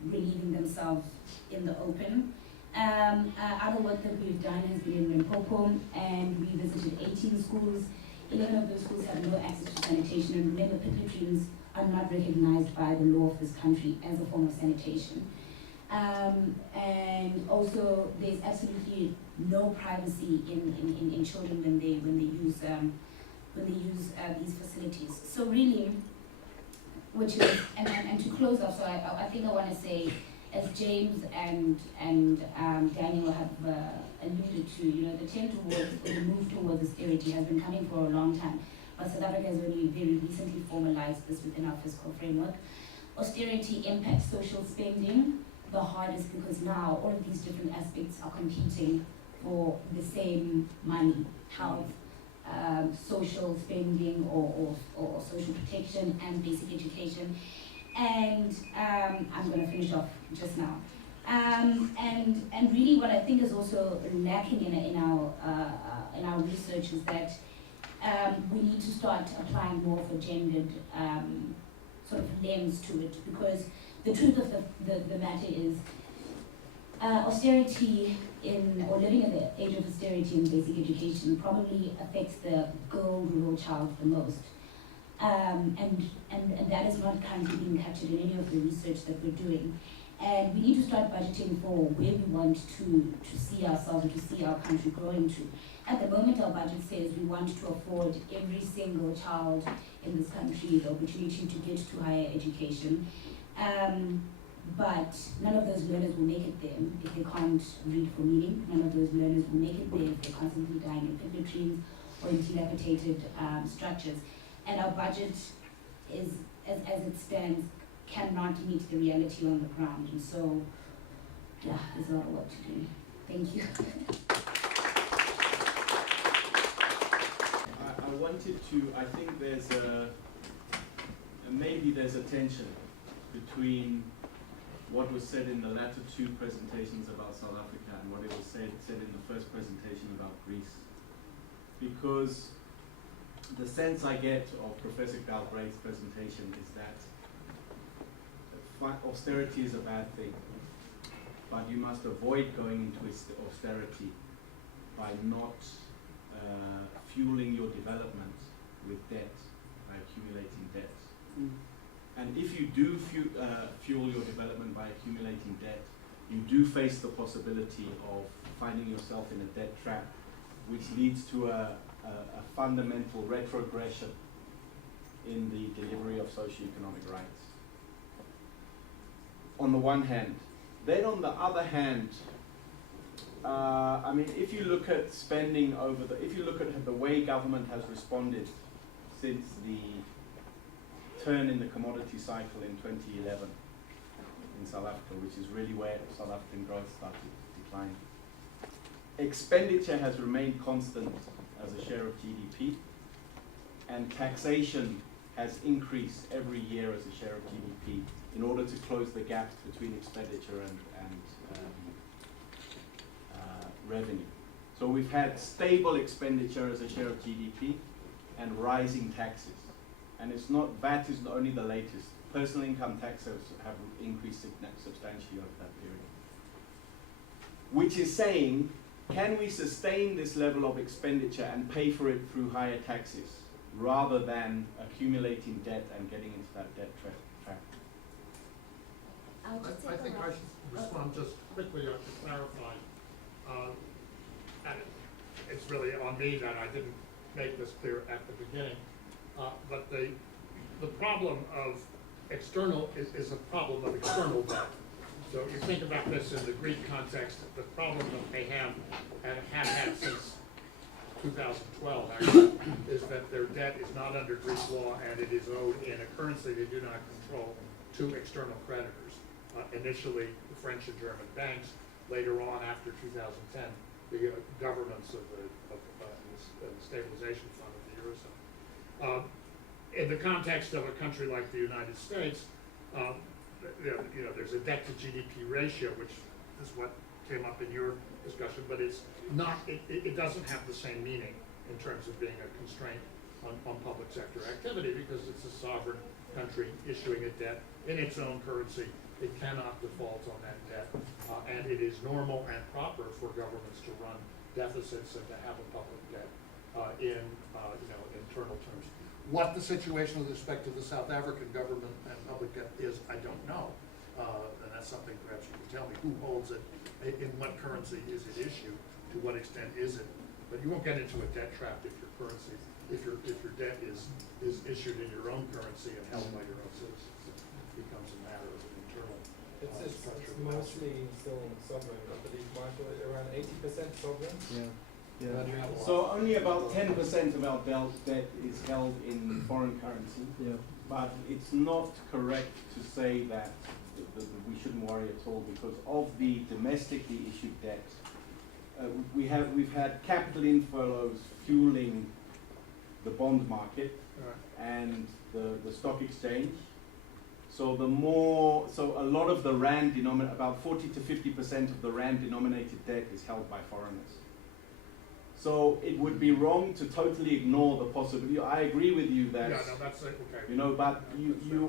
relieving themselves in the open. Other work that we've done has been in Limpopo, and we visited 18 schools. 11 of those schools have no access to sanitation, and remember, pit latrines are not recognized by the law of this country as a form of sanitation. And also, there's absolutely no privacy in children when they use these facilities. So really, which is, and to close off, so I think I want to say, as James and Daniel have alluded to, the trend towards, or the move towards austerity has been coming for a long time, but South Africa has only very recently formalized this within our fiscal framework. austerity impacts social spending the hardest because now all of these different aspects are competing for the same money, health, social spending or social protection and basic education. And I'm going to finish off just now. And really what I think is also lacking in our research is that we need to start applying more of a gendered sort of lens to it, because the truth of the matter is austerity or living at the age of austerity in basic education probably affects the girl rural child the most. And that is not currently being captured in any of the research that we're doing. And we need to start budgeting for where we want to see ourselves and to see our country growing to. At the moment, our budget says we want to afford every single child in this country the opportunity to get to higher education. But none of those learners will make it there if they can't read for meaning. None of those learners will make it there if they're constantly dying in picnic trees or in dilapidated structures. And our budget is, as it stands, cannot meet the reality on the ground. And so, yeah, there's a lot of work to do. Thank you. I wanted to, I think maybe there's a tension between what was said in the latter two presentations about South Africa and what it was said in the first presentation about Greece. Because the sense I get of Professor Galbraith's presentation is that austerity is a bad thing, but you must avoid going into austerity by not fueling your development with debt, by accumulating debt. And if you do fuel your development by accumulating debt, you do face the possibility of finding yourself in a debt trap, which leads to a fundamental retrogression in the delivery of socioeconomic rights. On the one hand. Then on the other hand, I mean, if you look at spending if you look at the way government has responded since the turn in the commodity cycle in 2011 in South Africa, which is really where South African growth started to decline. Expenditure has remained constant as a share of GDP, and taxation has increased every year as a share of GDP in order to close the gap between expenditure and revenue. So we've had stable expenditure as a share of GDP and rising taxes. And it's not, VAT is only the latest. Personal income taxes have increased substantially over that period. Which is saying, can we sustain this level of expenditure and pay for it through higher taxes, rather than accumulating debt and getting into that debt trap? I think I should respond just quickly to clarify. And it's really on me that I didn't make this clear at the beginning. But the problem of external is a problem of external debt. So you think about this in the Greek context, the problem that they have and have had since 2012 actually, is that their debt is not under Greek law and it is owed in a currency they do not control to external creditors. Initially, the French and German banks. Later on, after 2010, the governments of the Stabilization Fund of the Eurozone. In the context of a country like the United States, there's a debt to GDP ratio, which is what came up in your discussion, but it's not. It doesn't have the same meaning in terms of being a constraint on public sector activity, because it's a sovereign country issuing a debt in its own currency. It cannot default on that debt, and it is normal and proper for governments to run deficits and to have a public debt in internal terms. What the situation with respect to the South African government and public debt is, I don't know, and that's something perhaps you can tell me. Who holds it? In what currency is it issued? To what extent is it? But you won't get into a debt trap if your currency, if your debt is issued in your own currency and held by your own citizens. It becomes a matter of an internal It's mostly still sovereign, I believe, Michael, around 80% sovereign. Yeah. Yeah. So only about 10% of our debt is held in foreign currency. Yeah. But it's not correct to say that we shouldn't worry at all, because of the domestically issued debt, we've had capital inflows fueling the bond market and the stock exchange. So a lot of the rand about 40 to 50% of the rand denominated debt is held by foreigners. So it would be wrong to totally ignore the possibility. I agree with you that, Yeah, no, that's okay. you know, but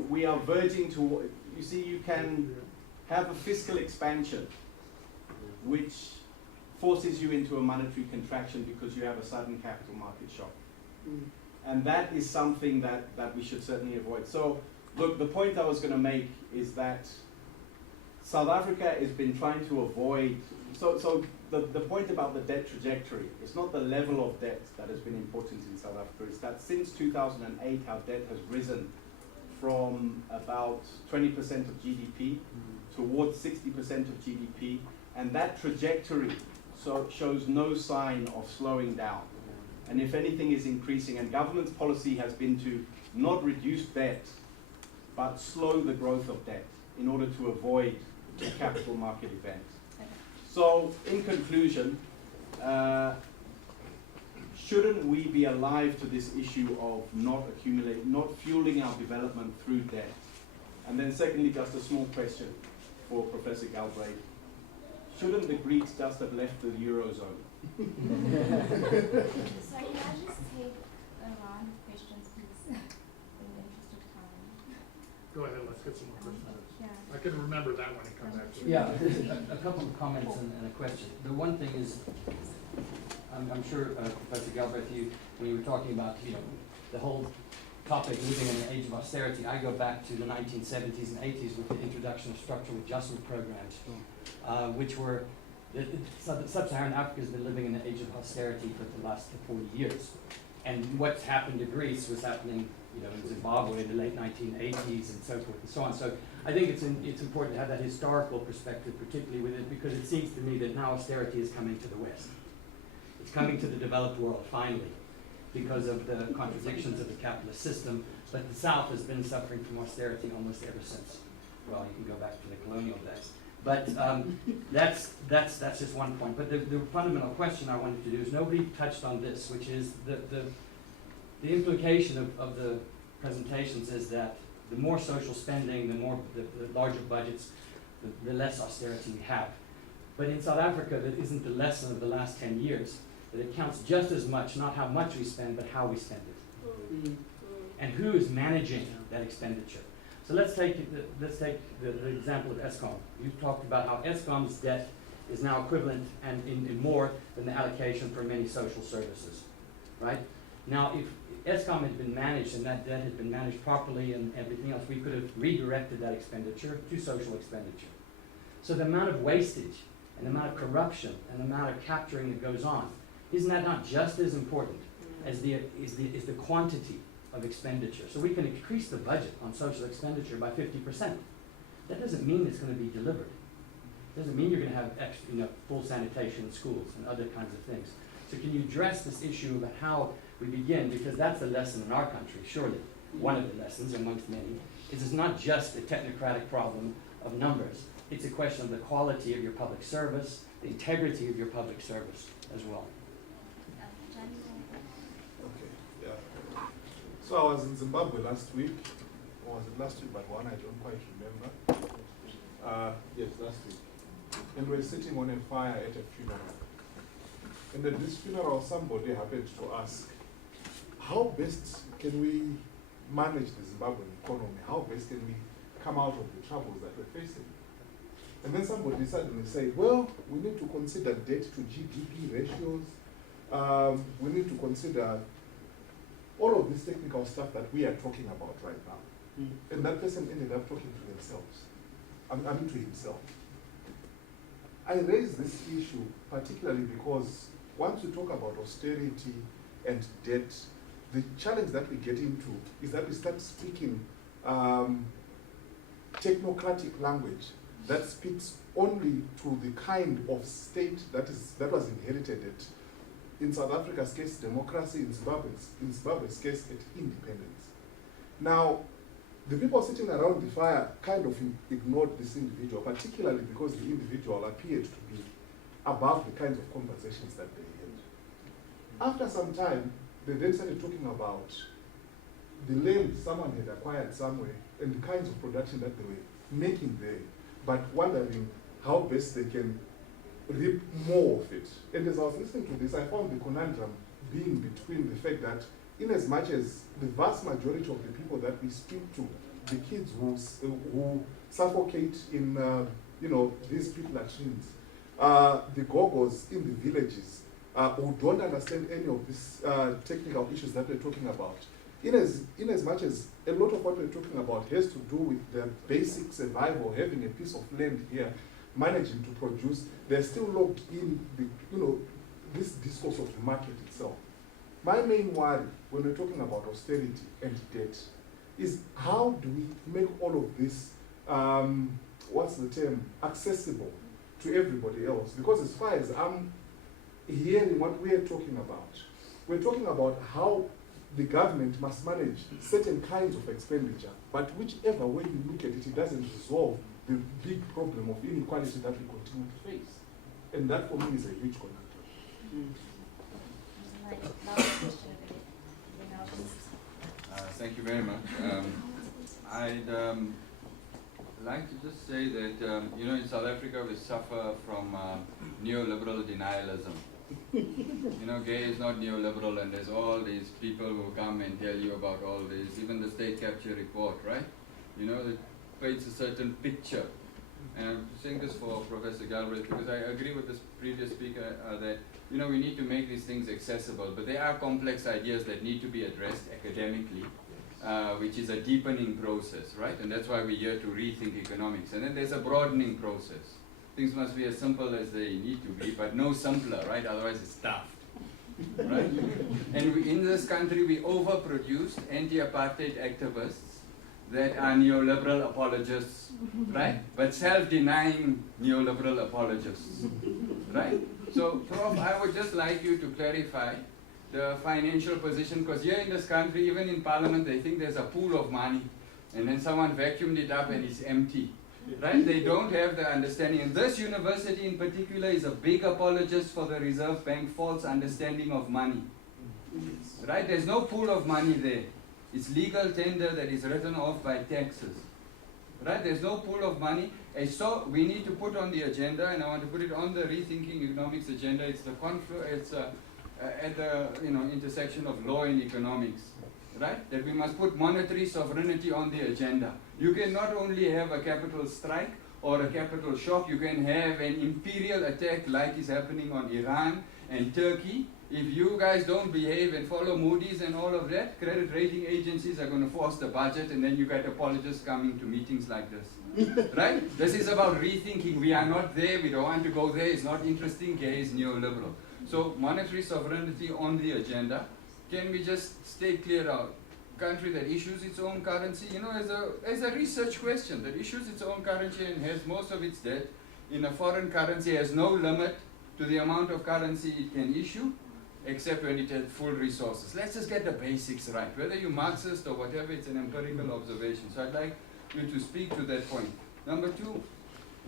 we are verging to, you see, you can have a fiscal expansion which forces you into a monetary contraction because you have a sudden capital market shock. And that is something that we should certainly avoid. So, look, the point I was going to make is that South Africa has been trying to avoid, the point about the debt trajectory, it's not the level of debt that has been important in South Africa, it's that since 2008 our debt has risen from about 20% of GDP towards 60% of GDP, and that trajectory shows no sign of slowing down. And if anything is increasing, and government's policy has been to not reduce debt, but slow the growth of debt in order to avoid a capital market event. So, in conclusion, shouldn't we be alive to this issue of not fueling our development through debt? And then secondly, just a small question for Professor Galbraith. Shouldn't the Greeks just have left the Eurozone? So can I just take a round of questions, please, in the interest of time? Go ahead, let's get some more questions. Yeah. I can remember that one and come back to it. Yeah, there's a couple of comments and a question. The one thing is, I'm sure Professor Galbraith, when you were talking about, you know, the whole topic living in an age of austerity, I go back to the 1970s and 80s with the introduction of structural adjustment programs, which were, Sub-Saharan Africa has been living in an age of austerity for the last 40 years. And what's happened to Greece was happening, you know, in Zimbabwe in the late 1980s and so forth and so on. So I think it's important to have that historical perspective, particularly with it, because it seems to me that now austerity is coming to the West. It's coming to the developed world, finally, because of the contradictions of the capitalist system. But the South has been suffering from austerity almost ever since. Well, you can go back to the colonial days. But that's just one point. But the fundamental question I wanted to do is, nobody touched on this, which is the implication of the presentations is that the more social spending, the larger budgets, the less austerity we have. But in South Africa, that isn't the lesson of the last 10 years. That it counts just as much, not how much we spend, but how we spend it. And who is managing that expenditure. So let's take the example of Eskom. You've talked about how Eskom's debt is now equivalent and in more than the allocation for many social services, right? Now, if Eskom had been managed and that debt had been managed properly and everything else, we could have redirected that expenditure to social expenditure. So the amount of wastage and the amount of corruption and the amount of capturing that goes on, isn't that not just as important as the quantity of expenditure? So we can increase the budget on social expenditure by 50%. That doesn't mean it's going to be delivered. It doesn't mean you're going to have full sanitation in schools and other kinds of things. So can you address this issue about how we begin? Because that's a lesson in our country, surely. One of the lessons amongst many is it's not just a technocratic problem of numbers. It's a question of the quality of your public service, the integrity of your public service as well. Okay, yeah. So I was in Zimbabwe last week, or was it last week, but one I don't quite remember. Yes, last week. And we're sitting on a fire at a funeral. And at this funeral, somebody happened to ask, how best can we manage the Zimbabwean economy? How best can we come out of the troubles that we're facing? And then somebody suddenly said, well, we need to consider debt to GDP ratios. We need to consider all of this technical stuff that we are talking about right now. And that person ended up talking to themselves. I mean to himself. I raise this issue particularly because once we talk about austerity and debt, the challenge that we get into is that we start speaking technocratic language that speaks only to the kind of state that was inherited in South Africa's case, democracy, in Zimbabwe's case, at independence. Now, the people sitting around the fire kind of ignored this individual, particularly because the individual appeared to be above the kinds of conversations that they had. After some time, they then started talking about the land someone had acquired somewhere and the kinds of production that they were making there, but wondering how best they can reap more of it. And as I was listening to this, I found the conundrum being between the fact that in as much as the vast majority of the people that we speak to, the kids who suffocate in these people latrines, the gogos in the villages who don't understand any of these technical issues that we're talking about, in as much as a lot of what we're talking about has to do with the basic survival, having a piece of land here, managing to produce, they're still locked in this discourse of the market itself. My main worry when we're talking about austerity and debt is how do we make all of this, accessible to everybody else? Because as far as I'm hearing what we're talking about, we're talking about how the government must manage certain kinds of expenditure, but whichever way you look at it, it doesn't resolve the big problem of inequality that we continue to face. And that for me is a huge conundrum. Thank you very much. I'd like to just say that, in South Africa we suffer from neoliberal denialism. Gay is not neoliberal, and there's all these people who come and tell you about all this, even the state capture report, right? It paints a certain picture. And I'm saying this for Professor Galbraith because I agree with this previous speaker that we need to make these things accessible, but there are complex ideas that need to be addressed academically, which is a deepening process, right? And that's why we're here to rethink economics. And then there's a broadening process. Things must be as simple as they need to be, but no simpler, right? Otherwise it's daft, right? And in this country we overproduced anti-apartheid activists that are neoliberal apologists, right? But self-denying neoliberal apologists, right? So, Prof, I would just like you to clarify the financial position, because here in this country, even in Parliament, they think there's a pool of money, and then someone vacuumed it up and it's empty, right? They don't have the understanding. And this university in particular is a big apologist for the Reserve Bank false understanding of money, right? There's no pool of money there. It's legal tender that is written off by taxes, right? There's no pool of money. And so we need to put on the agenda, and I want to put it on the Rethinking Economics agenda. It's the at the intersection of law and economics, right? That we must put monetary sovereignty on the agenda. You can not only have a capital strike or a capital shock, you can have an imperial attack like is happening on Iran and Turkey. If you guys don't behave and follow Moody's and all of that, credit rating agencies are going to force the budget, and then you get apologists coming to meetings like this. Right? This is about rethinking. We are not there. We don't want to go there. It's not interesting. Gay is neoliberal. So monetary sovereignty on the agenda. Can we just stay clear out? Country that issues its own currency, as a research question, that issues its own currency and has most of its debt in a foreign currency, has no limit to the amount of currency it can issue, except when it has full resources. Let's just get the basics right. Whether you're Marxist or whatever, it's an empirical observation. So I'd like you to speak to that point. Number two,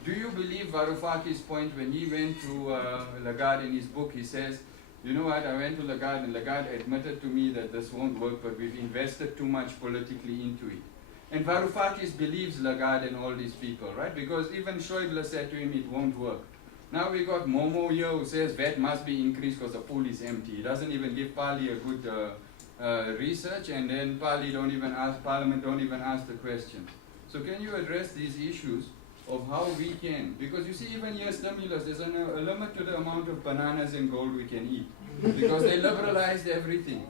do you believe Varoufakis' point when he went to Lagarde in his book, he says, you know what, I went to Lagarde and Lagarde admitted to me that this won't work, but we've invested too much politically into it. And Varoufakis believes Lagarde and all these people, right? Because even Schäuble said to him it won't work. Now we got Momo here who says VAT must be increased because the pool is empty. He doesn't even give Pali a good research, and then Parliament don't even ask the question. So can you address these issues of how we can, because you see even here stimulus, there's a limit to the amount of bananas and gold we can eat, because they liberalized everything.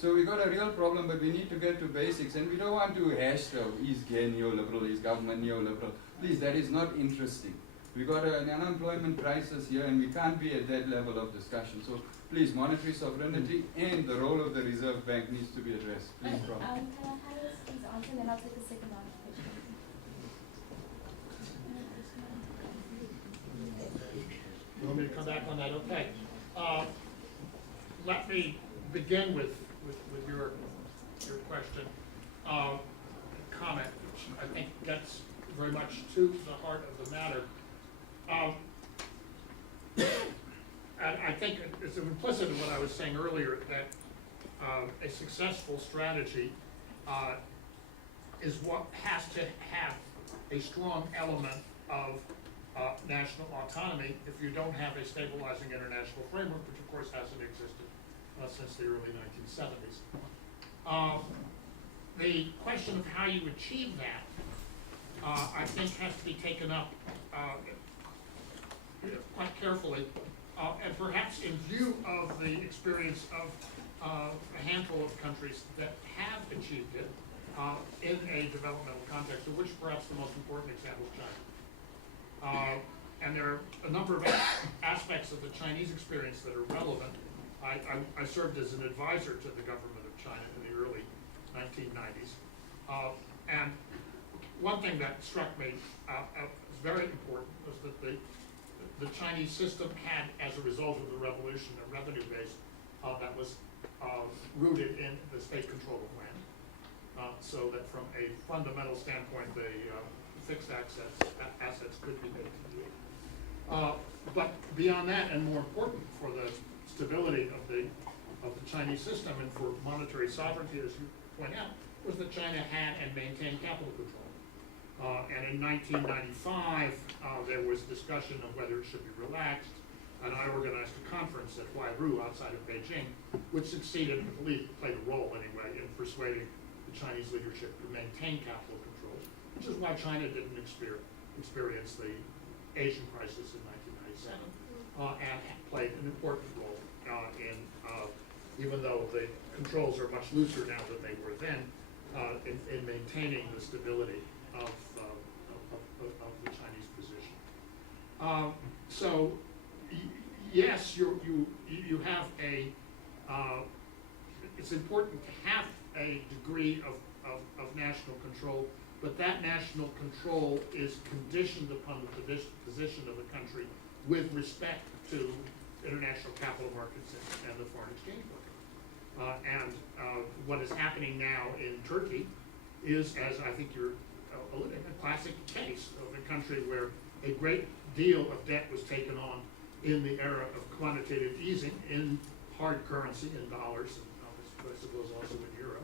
So we got a real problem, but we need to get to basics, and we don't want to hash the, is gay neoliberal, is government neoliberal. Please, that is not interesting. We got an unemployment crisis here, and we can't be at that level of discussion. So please, monetary sovereignty and the role of the Reserve Bank needs to be addressed. Please, Prof. Can I please answer, and then I'll take the second round of questions. You want me to come back on that? Okay. let me begin with your question, comment, which I think gets very much to the heart of the matter. And I think it's implicit in what I was saying earlier, that a successful strategy is what has to have a strong element of national autonomy if you don't have a stabilizing international framework, which of course hasn't existed since the early 1970s. The question of how you achieve that, I think, has to be taken up quite carefully, and perhaps in view of the experience of a handful of countries that have achieved it in a developmental context, of which perhaps the most important example is China. And there are a number of aspects of the Chinese experience that are relevant. I served as an advisor to the government of China in the early 1990s. And one thing that struck me as very important was that the Chinese system had, as a result of the revolution, a revenue base that was rooted in the state control of land. So that from a fundamental standpoint, the fixed assets could be made to yield. But beyond that, and more important for the stability of the Chinese system and for monetary sovereignty, as you point out, was that China had and maintained capital control. And in 1995, there was discussion of whether it should be relaxed, and I organized a conference at Huairu outside of Beijing, which succeeded, I believe, played a role anyway, in persuading the Chinese leadership to maintain capital controls, which is why China didn't experience the Asian crisis in 1997, and played an important role in, even though the controls are much looser now than they were then, in maintaining the stability of the Chinese position. So yes, you have a, it's important to have a degree of national control, but that national control is conditioned upon the position of the country with respect to international capital markets and the foreign exchange market. And what is happening now in Turkey is, as I think you're alluding, a classic case of a country where a great deal of debt was taken on in the era of quantitative easing in hard currency, in dollars, and I suppose also in euro,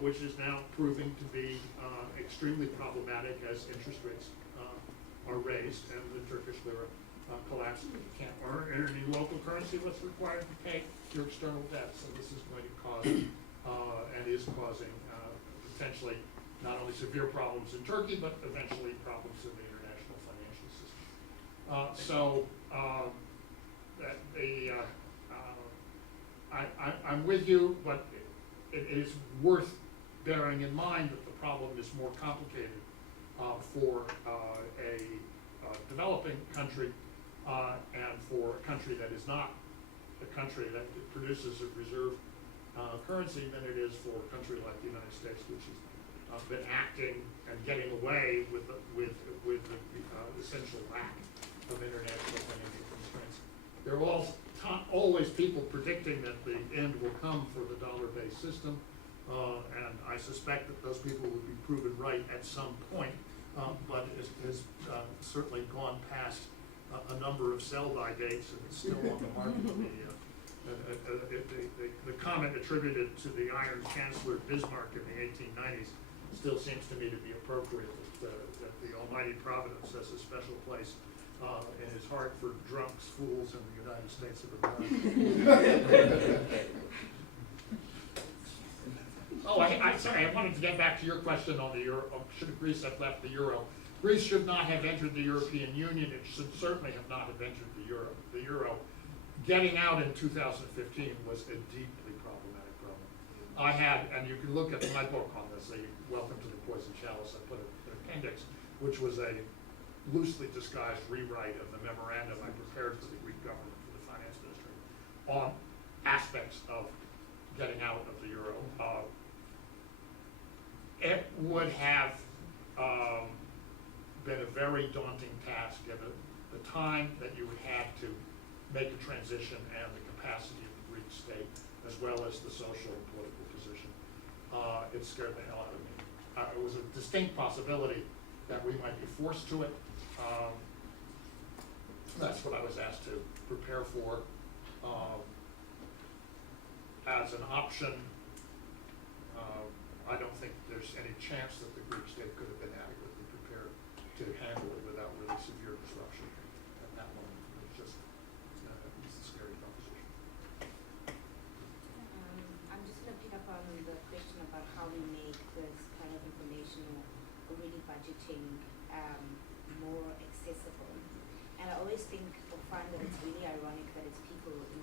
which is now proving to be extremely problematic as interest rates are raised and the Turkish lira collapses. You can't earn any local currency, what's required to pay your external debts, and this is going to cause and is causing potentially not only severe problems in Turkey, but eventually problems in the international financial system. I'm with you, but it is worth bearing in mind that the problem is more complicated for a developing country and for a country that is not a country that produces a reserve currency than it is for a country like the United States, which has been acting and getting away with the essential lack of international financial constraints. There are always people predicting that the end will come for the dollar-based system, and I suspect that those people will be proven right at some point, but it has certainly gone past a number of sell-by dates and is still on the market. The comment attributed to the Iron Chancellor Bismarck in the 1890s still seems to me to be appropriate, that the Almighty Providence has a special place in his heart for drunks, fools, and the United States of America. I'm sorry, I wanted to get back to your question on the euro. Should Greece have left the euro? Greece should not have entered the European Union. It should certainly have not have entered the euro. The euro, getting out in 2015 was a deeply problematic problem. I had, and you can look at my book on this, Welcome to the Poison Chalice. I put an appendix, which was a loosely disguised rewrite of the memorandum I prepared for the Greek government, for the finance ministry, on aspects of getting out of the euro. It would have been a very daunting task, given the time that you would have to make a transition and the capacity of the Greek Greek state, as well as the social and political position. It scared the hell out of me. It was a distinct possibility that we might be forced to it. That's what I was asked to prepare for. As an option, I don't think there's any chance that the Greek state could have been adequately prepared to handle it without really severe disruption at that moment. It was just, it's a scary proposition. I'm just going to pick up on the question about how we make this kind of information or really budgeting more accessible. And I always think or find that it's really ironic that it's people in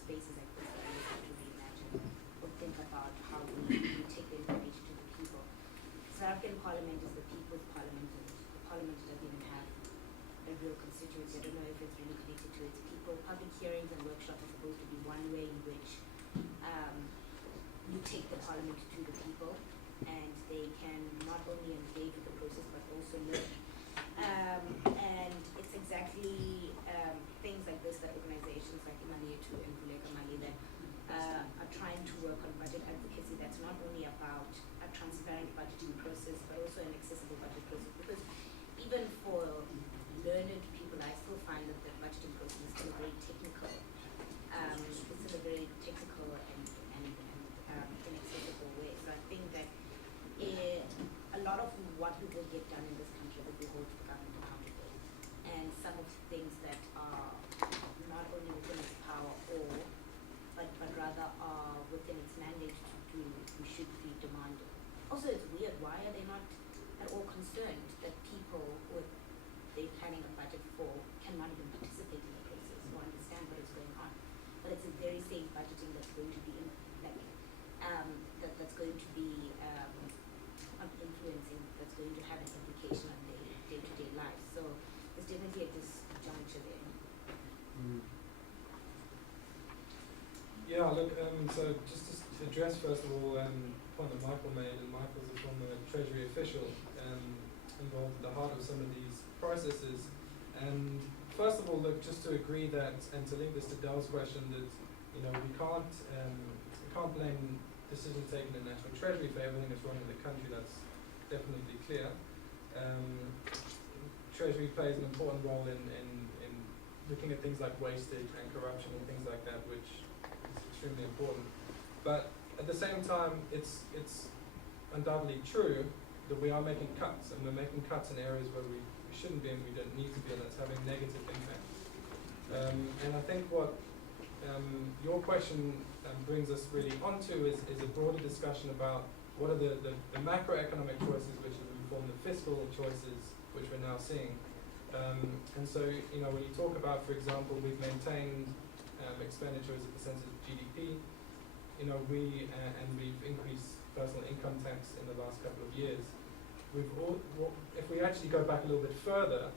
spaces like this that we have to reimagine or think about how we take the information to the people. South African Parliament is the people's parliament, and the parliament doesn't even have a real constituency. I don't know if it's really connected to its people. Public hearings and workshops are supposed to be one way in which you take the parliament to the people, and they can not only engage with the process but also learn. And it's exactly things like this that organizations like Imali2 and Vuleka Mali that are trying to work on budget advocacy that's not only about a transparent budgeting process but also an accessible budget process, because even for learned people I still find that the budgeting process is still a very technical and inaccessible way. So I think that a lot of what we will get done in this country will be hold the government accountable, and some of the things that are not only within its power but rather are within its mandate to do, we should be demanding. Also, it's weird, why are they not at all concerned that people with they're planning a budget for cannot even participate in the process or understand what is going on? But it's the very same budgeting that's going to be that's going to be influencing, that's going to have an implication on their day-to-day lives. So there's definitely a disjuncture there. Yeah, look, so just to address first of all the point that Michael made, and Michael's a former Treasury official involved at the heart of some of these processes. And first of all, look, just to agree that, and to link this to Dell's question, that we can't blame decisions taken in National Treasury for everything that's wrong in the country. That's definitely clear. Treasury plays an important role in looking at things like wastage and corruption and things like that, which is extremely important. But at the same time, it's undoubtedly true that we are making cuts, and we're making cuts in areas where we shouldn't be and we don't need to be, and that's having negative impact. And I think what your question brings us really onto is a broader discussion about what are the macroeconomic choices which have informed the fiscal choices which we're now seeing. And so, when you talk about, for example, we've maintained expenditure as a percentage of GDP, we've increased personal income tax in the last couple of years. If we actually go back a little bit further,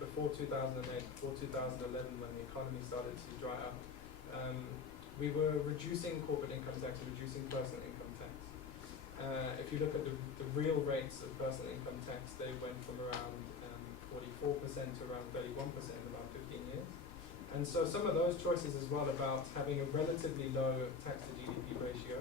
before 2008, before 2011, when the economy started to dry up, we were reducing corporate income tax and reducing personal income tax. If you look at the real rates of personal income tax, they went from around 44% to around 31% in about 15 years. And so some of those choices as well about having a relatively low tax to GDP ratio,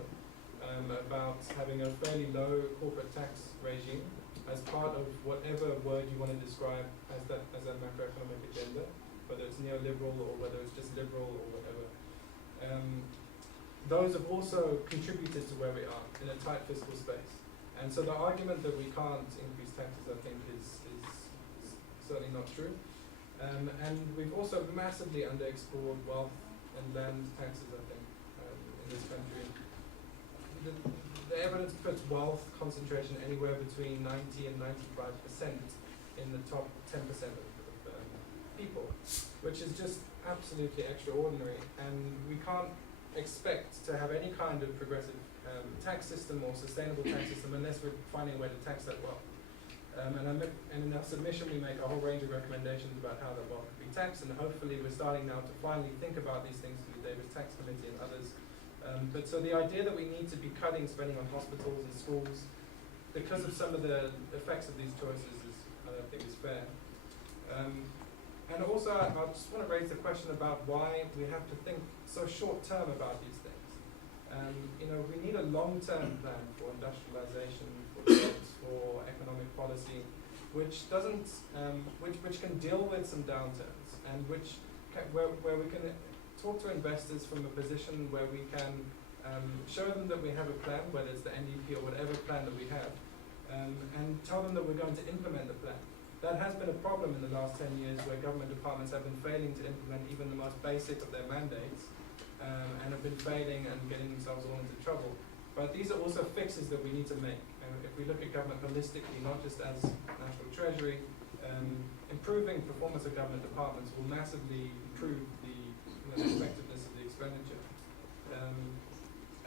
about having a fairly low corporate tax regime as part of whatever word you want to describe as a macroeconomic agenda, whether it's neoliberal or whether it's just liberal or whatever. Those have also contributed to where we are in a tight fiscal space. And so the argument that we can't increase taxes, I think, is certainly not true. And we've also massively underexplored wealth and land taxes, I think, in this country. The evidence puts wealth concentration anywhere between 90 and 95% in the top 10% of people, which is just absolutely extraordinary. And we can't expect to have any kind of progressive tax system or sustainable tax system unless we're finding a way to tax that wealth. And in our submission we make a whole range of recommendations about how that wealth could be taxed, and hopefully we're starting now to finally think about these things through the Davis Tax Committee and others. But so the idea that we need to be cutting spending on hospitals and schools because of some of the effects of these choices is, I don't think is fair. And also, I just want to raise the question about why we have to think so short-term about these things. We need a long-term plan for industrialization, for jobs, for economic policy, which doesn't, which can deal with some downturns, and where we can talk to investors from a position where we can show them that we have a plan, whether it's the NDP or whatever plan that we have, and tell them that we're going to implement the plan. That has been a problem in the last 10 years where government departments have been failing to implement even the most basic of their mandates, and have been failing and getting themselves all into trouble. But these are also fixes that we need to make. And if we look at government holistically, not just as National Treasury, improving performance of government departments will massively improve the effectiveness of the expenditure.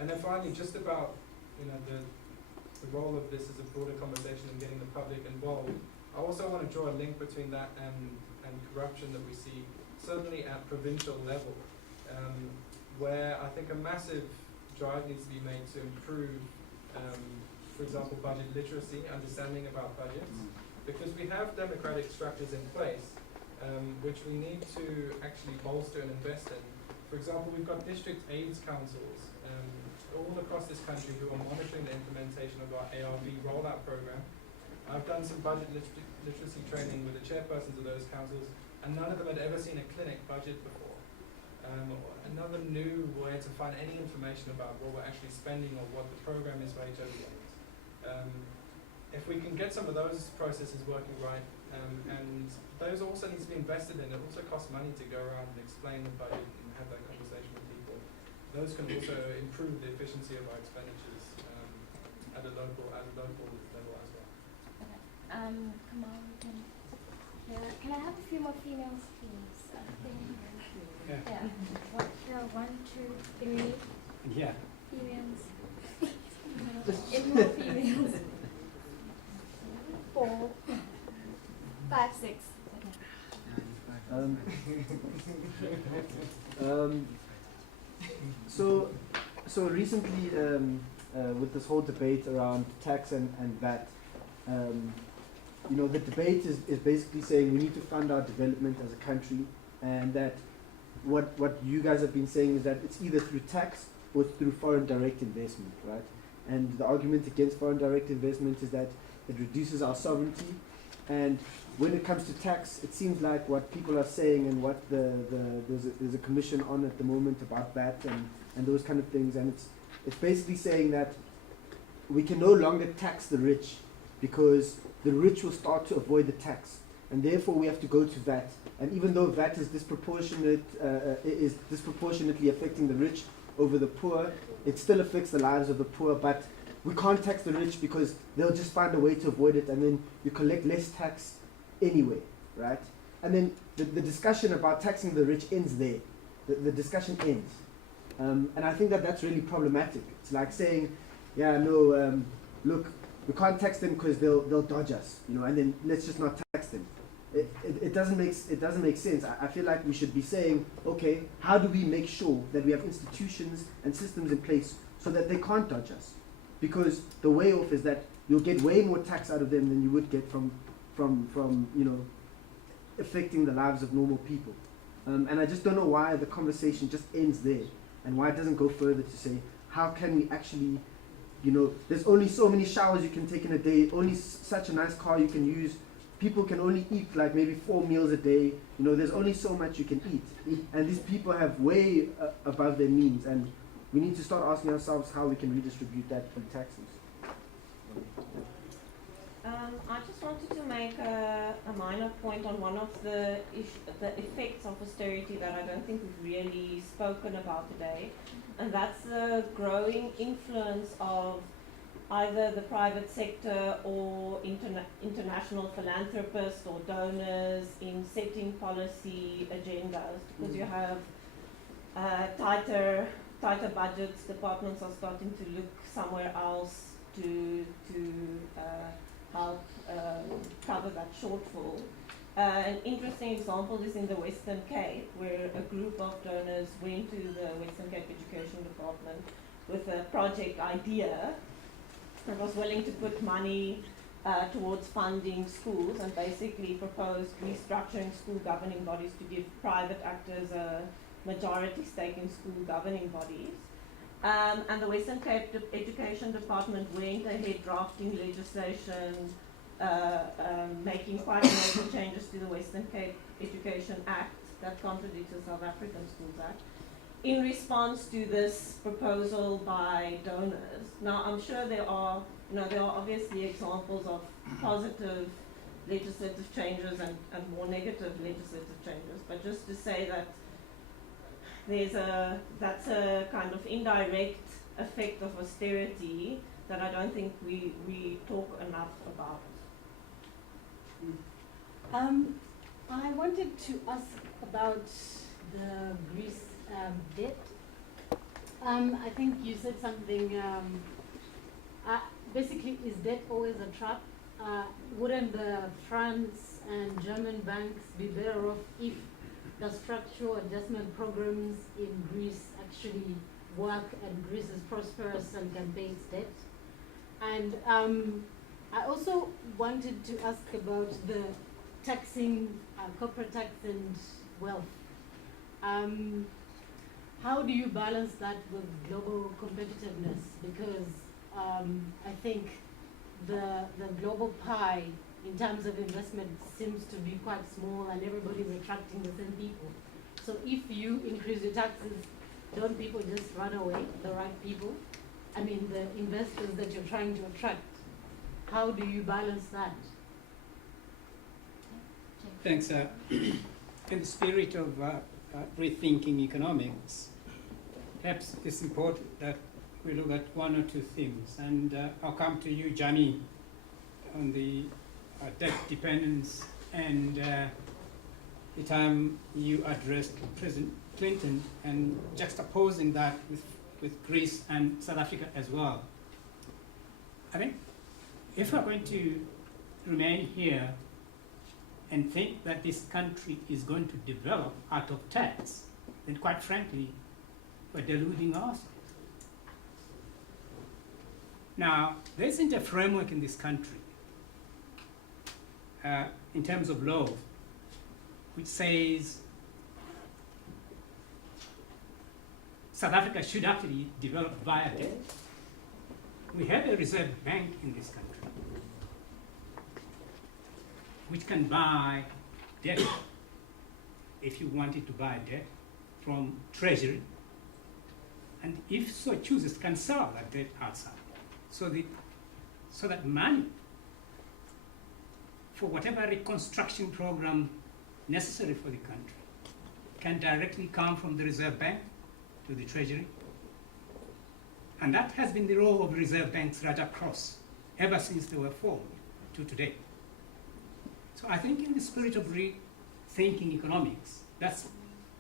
And then finally, just about the role of this as a broader conversation and getting the public involved. I also want to draw a link between that and corruption that we see, certainly at provincial level, where I think a massive drive needs to be made to improve, for example, budget literacy, understanding about budgets, because we have democratic structures in place, which we need to actually bolster and invest in. For example, we've got district aids councils all across this country who are monitoring the implementation of our ARB rollout program. I've done some budget literacy training with the chairpersons of those councils, and none of them had ever seen a clinic budget before. Another new way to find any information about what we're actually spending or what the program is for HIV AIDS. If we can get some of those processes working right, and those also need to be invested in, it also costs money to go around and explain the budget and have that conversation with people. Those can also improve the efficiency of our expenditures at a local level as well. Kamal, can I have a few more females, please? Yeah. One, two, three. Yeah. Females. Eight more females. 4, 5, 6. So recently, with this whole debate around tax and VAT, the debate is basically saying we need to fund our development as a country, and that what you guys have been saying is that it's either through tax or through foreign direct investment, right? And the argument against foreign direct investment is that it reduces our sovereignty. And when it comes to tax, it seems like what people are saying and what there's a commission on at the moment about that and those kind of things, and it's basically saying that we can no longer tax the rich because the rich will start to avoid the tax, and therefore we have to go to VAT. And even though VAT is disproportionately affecting the rich over the poor, it still affects the lives of the poor. But we can't tax the rich because they'll just find a way to avoid it, and then you collect less tax anyway, right? And then the discussion about taxing the rich ends there. The discussion ends. And I think that's really problematic. It's like saying, look, we can't tax them because they'll dodge us, and then let's just not tax them. It doesn't make sense. I feel like we should be saying, okay, how do we make sure that we have institutions and systems in place so that they can't dodge us? Because the way off is that you'll get way more tax out of them than you would get from affecting the lives of normal people. And I just don't know why the conversation just ends there, and why it doesn't go further to say, how can we actually, there's only so many showers you can take in a day, only such a nice car you can use. People can only eat like maybe 4 meals a day. There's only so much you can eat. And these people have way above their means, and we need to start asking ourselves how we can redistribute that through taxes. I just wanted to make a minor point on one of the effects of austerity that I don't think we've really spoken about today, and that's the growing influence of either the private sector or international philanthropists or donors in setting policy agendas, because you have tighter budgets. Departments are starting to look somewhere else to help cover that shortfall. An interesting example is in the Western Cape, where a group of donors went to the Western Cape Education Department with a project idea and was willing to put money towards funding schools, and basically proposed restructuring school governing bodies to give private actors a majority stake in school governing bodies. And the Western Cape Education Department went ahead drafting legislation, making quite major changes to the Western Cape Education Act that contradicts the South African Schools Act, in response to this proposal by donors. Now, I'm sure there are obviously examples of positive legislative changes and more negative legislative changes, but just to say that that's a kind of indirect effect of austerity that I don't think we talk enough about. I wanted to ask about the Greece debt. I think you said something, basically, is debt always a trap? Wouldn't the France and German banks be better off if the structural adjustment programs in Greece actually work and Greece is prosperous and can pay its debt? And I also wanted to ask about the taxing, corporate tax and wealth. How do you balance that with global competitiveness? Because I think the global pie in terms of investment seems to be quite small and everybody's attracting the same people. So if you increase your taxes, don't people just run away, the right people? I mean, the investors that you're trying to attract. How do you balance that? Thanks. In the spirit of rethinking economics, perhaps it's important that we look at one or two things. And I'll come to you, Jamie, on the debt dependence and the time you addressed President Clinton and juxtaposing that with Greece and South Africa as well. I think if we're going to remain here and think that this country is going to develop out of tax, then quite frankly, we're deluding ourselves. Now, there isn't a framework in this country in terms of law which says South Africa should actually develop via debt. We have a reserve bank in this country which can buy debt, if you wanted to buy debt, from Treasury, and if so chooses, can sell that debt outside. So that money for whatever reconstruction program necessary for the country can directly come from the Reserve Bank to the Treasury. And that has been the role of reserve banks right across, ever since they were formed to today. So I think in the spirit of rethinking economics, that's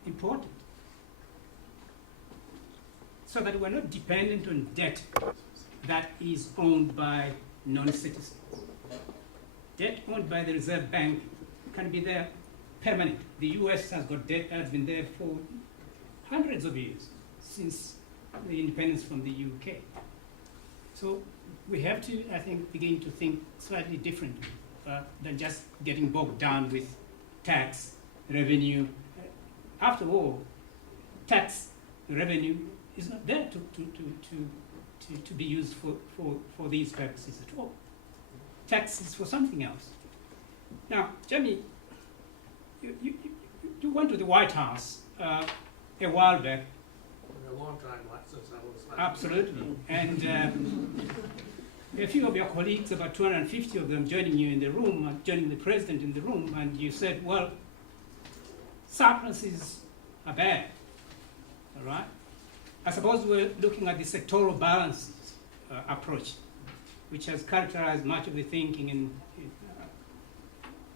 important. So that we're not dependent on debt that is owned by non-citizens. Debt owned by the Reserve Bank can be there permanent. The US has got debt that's been there for hundreds of years, since the independence from the UK. So we have to, I think, begin to think slightly differently than just getting bogged down with tax, revenue. After all, tax revenue is not there to be used for these purposes at all. Tax is for something else. Now, Jamie, you went to the White House a while back. A long time since I was. Absolutely. And a few of your colleagues, about 250 of them, joining you in the room, joining the president in the room, and you said, well, surpluses are bad, all right? I suppose we're looking at the sectoral balances approach, which has characterized much of the thinking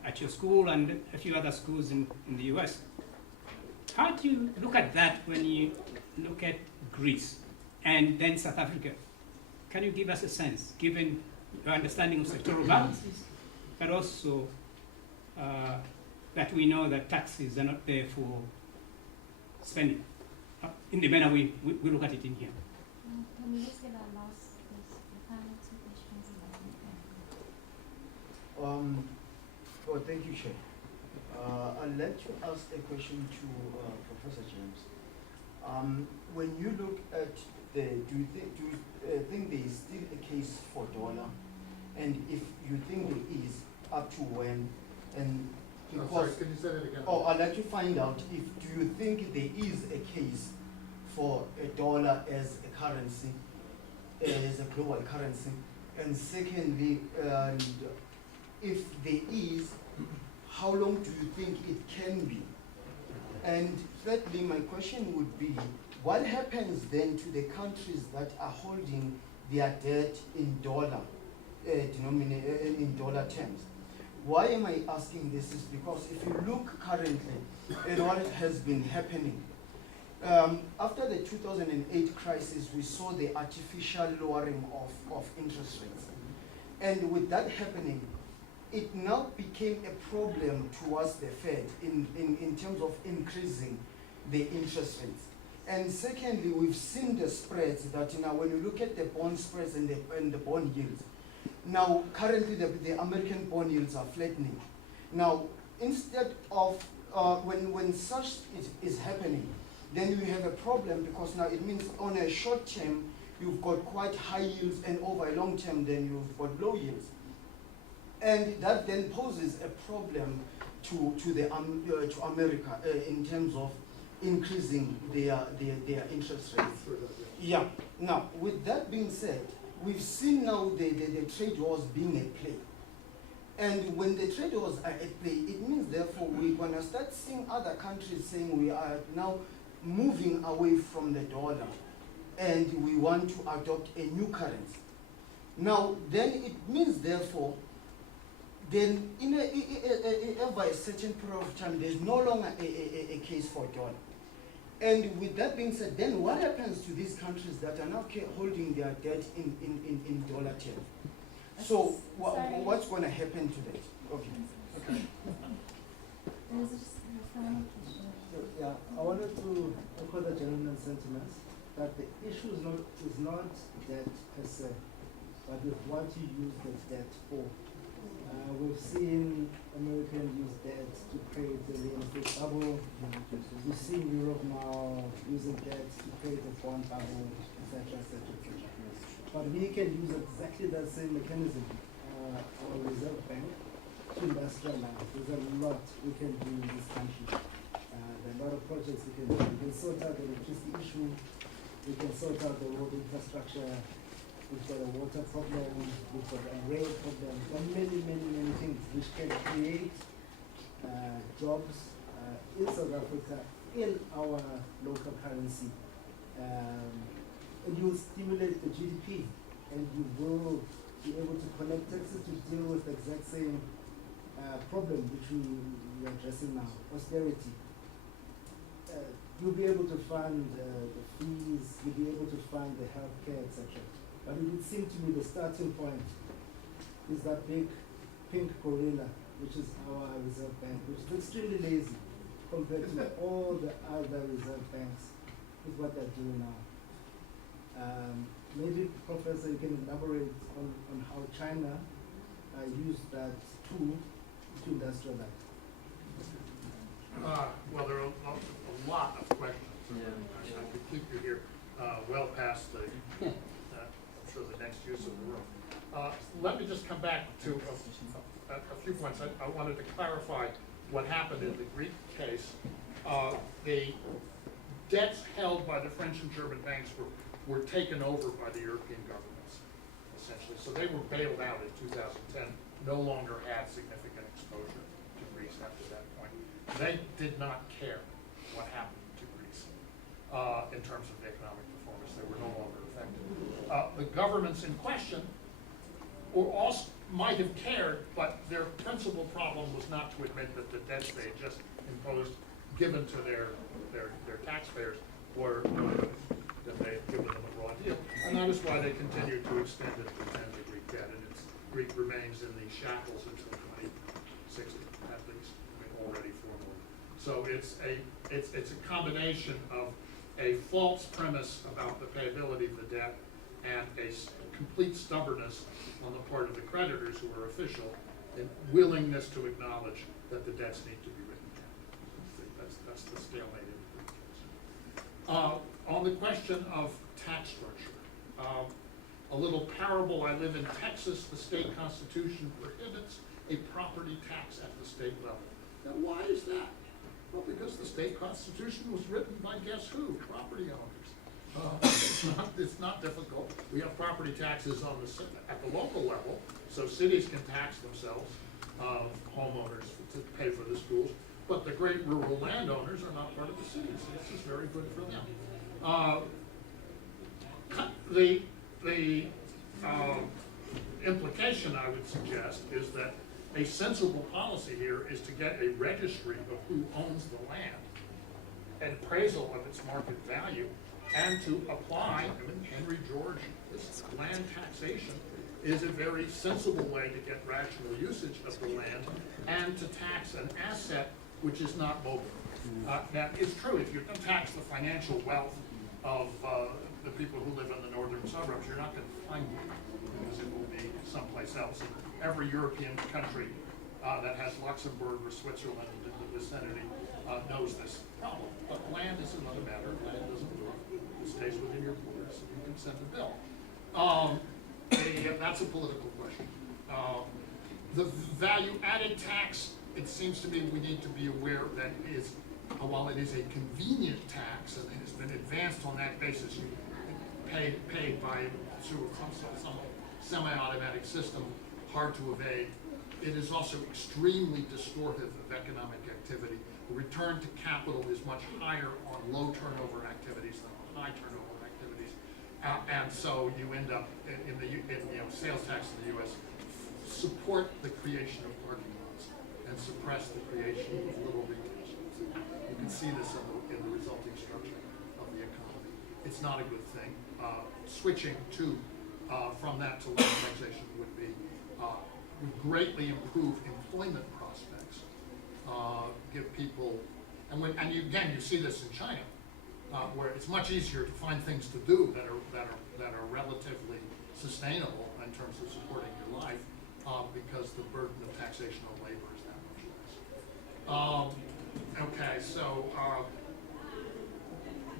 at your school and a few other schools in the US. How do you look at that when you look at Greece and then South Africa? Can you give us a sense, given your understanding of sectoral balances, but also that we know that taxes are not there for spending, in the manner we look at it in here? Can we just get our last, the final two questions? Thank you, Chair. I'd like to ask a question to Professor James. When you look at do you think there is still a case for dollar? And if you think there is, up to when? And because, sorry, can you say that again? I'd like to find out if do you think there is a case for a dollar as a currency, as a global currency? And secondly, if there is, how long do you think it can be? And thirdly, my question would be, what happens then to the countries that are holding their debt in dollar, in dollar terms? Why am I asking this is because if you look currently at what has been happening, after the 2008 crisis, we saw the artificial lowering of interest rates. And with that happening, it now became a problem towards the Fed in terms of increasing the interest rates. And secondly, we've seen the spreads that now when you look at the bond spreads and the bond yields, now currently the American bond yields are flattening. Now, instead of, when such is happening, then you have a problem because now it means on a short term, you've got quite high yields, and over a long term, then you've got low yields. And that then poses a problem to America in terms of increasing their interest rates. Yeah. Now, with that being said, we've seen now the trade wars being at play. And when the trade wars are at play, it means therefore we're going to start seeing other countries saying we are now moving away from the dollar and we want to adopt a new currency. Now, then it means therefore, then in over a certain period of time, there's no longer a case for dollar. And with that being said, then what happens to these countries that are now holding their debt in dollar terms? So what's going to happen to that? Okay. There's just a final question. Yeah, I wanted to echo the gentleman's sentiments that the issue is not debt per se, but with what you use the debt for. We've seen Americans use debt to create a real estate bubble. We've seen Europe now using debt to create a bond bubble, etc., etc., etc. But we can use exactly that same mechanism, our Reserve Bank, to industrialize. There's a lot we can do in this country. There are a lot of projects we can do. We can sort out the electricity issue. We can sort out the road infrastructure. We've got a water problem, we've got a rail problem, and many, many, many things which can create jobs in South Africa in our local currency. And you will stimulate the GDP, and you will be able to collect taxes to deal with the exact same problem which we are addressing now, austerity. You'll be able to fund the fees, you'll be able to fund the healthcare, etc. But it would seem to me the starting point is that big pink gorilla, which is our Reserve Bank, which is extremely lazy compared to all the other Reserve Banks with what they're doing now. Maybe, Professor, you can elaborate on how China used that tool to industrialize. Well, there are a lot of questions. I could keep you here well past the the next use of the room. Let me just come back to a few points. I wanted to clarify what happened in the Greek case. The debts held by the French and German banks were taken over by the European governments, essentially. So they were bailed out in 2010, no longer had significant exposure to Greece after that point. They did not care what happened to Greece in terms of the economic performance. They were no longer affected. The governments in question might have cared, but their principal problem was not to admit that the debts they had just imposed, given to their taxpayers, were that they had given them a raw deal. And that is why they continued to extend and pretend the Greek debt, and Greek remains in the shackles until 2060, at least, already formally. So it's a combination of a false premise about the payability of the debt and a complete stubbornness on the part of the creditors who are official willingness to acknowledge that the debts need to be written down. That's the stalemate in the case. On the question of tax structure, a little parable, I live in Texas, the state constitution prohibits a property tax at the state level. Now, why is that? Well, because the state constitution was written by guess who? Property owners. It's not difficult. We have property taxes at the local level, so cities can tax themselves, homeowners to pay for the schools, but the great rural landowners are not part of the cities, so this is very good for them. The implication I would suggest is that a sensible policy here is to get a registry of who owns the land, an appraisal of its market value, and to apply, I mean, Henry George, this land taxation is a very sensible way to get rational usage of the land and to tax an asset which is not mobile. Now, it's true, if you're going to tax the financial wealth of the people who live in the northern suburbs, you're not going to find it because it will be someplace else. Every European country that has Luxembourg or Switzerland in the vicinity knows this problem. But land is another matter. Land doesn't work. It stays within your borders, so you can send a bill. That's a political question. The value-added tax, it seems to me we need to be aware that is, while it is a convenient tax and it has been advanced on that basis, you paid by through some semi-automatic system, hard to evade. It is also extremely distortive of economic activity. The return to capital is much higher on low turnover activities than on high turnover activities, and so you end up in sales tax in the U.S. support the creation of parking lots and suppress the creation of little retail shops. You can see this in the resulting structure of the economy. It's not a good thing. Switching from that to land taxation would greatly improve employment prospects. Give people, and you see this in China, where it's much easier to find things to do that are relatively sustainable in terms of supporting your life, because the burden of taxation on labor is that much less. Okay, so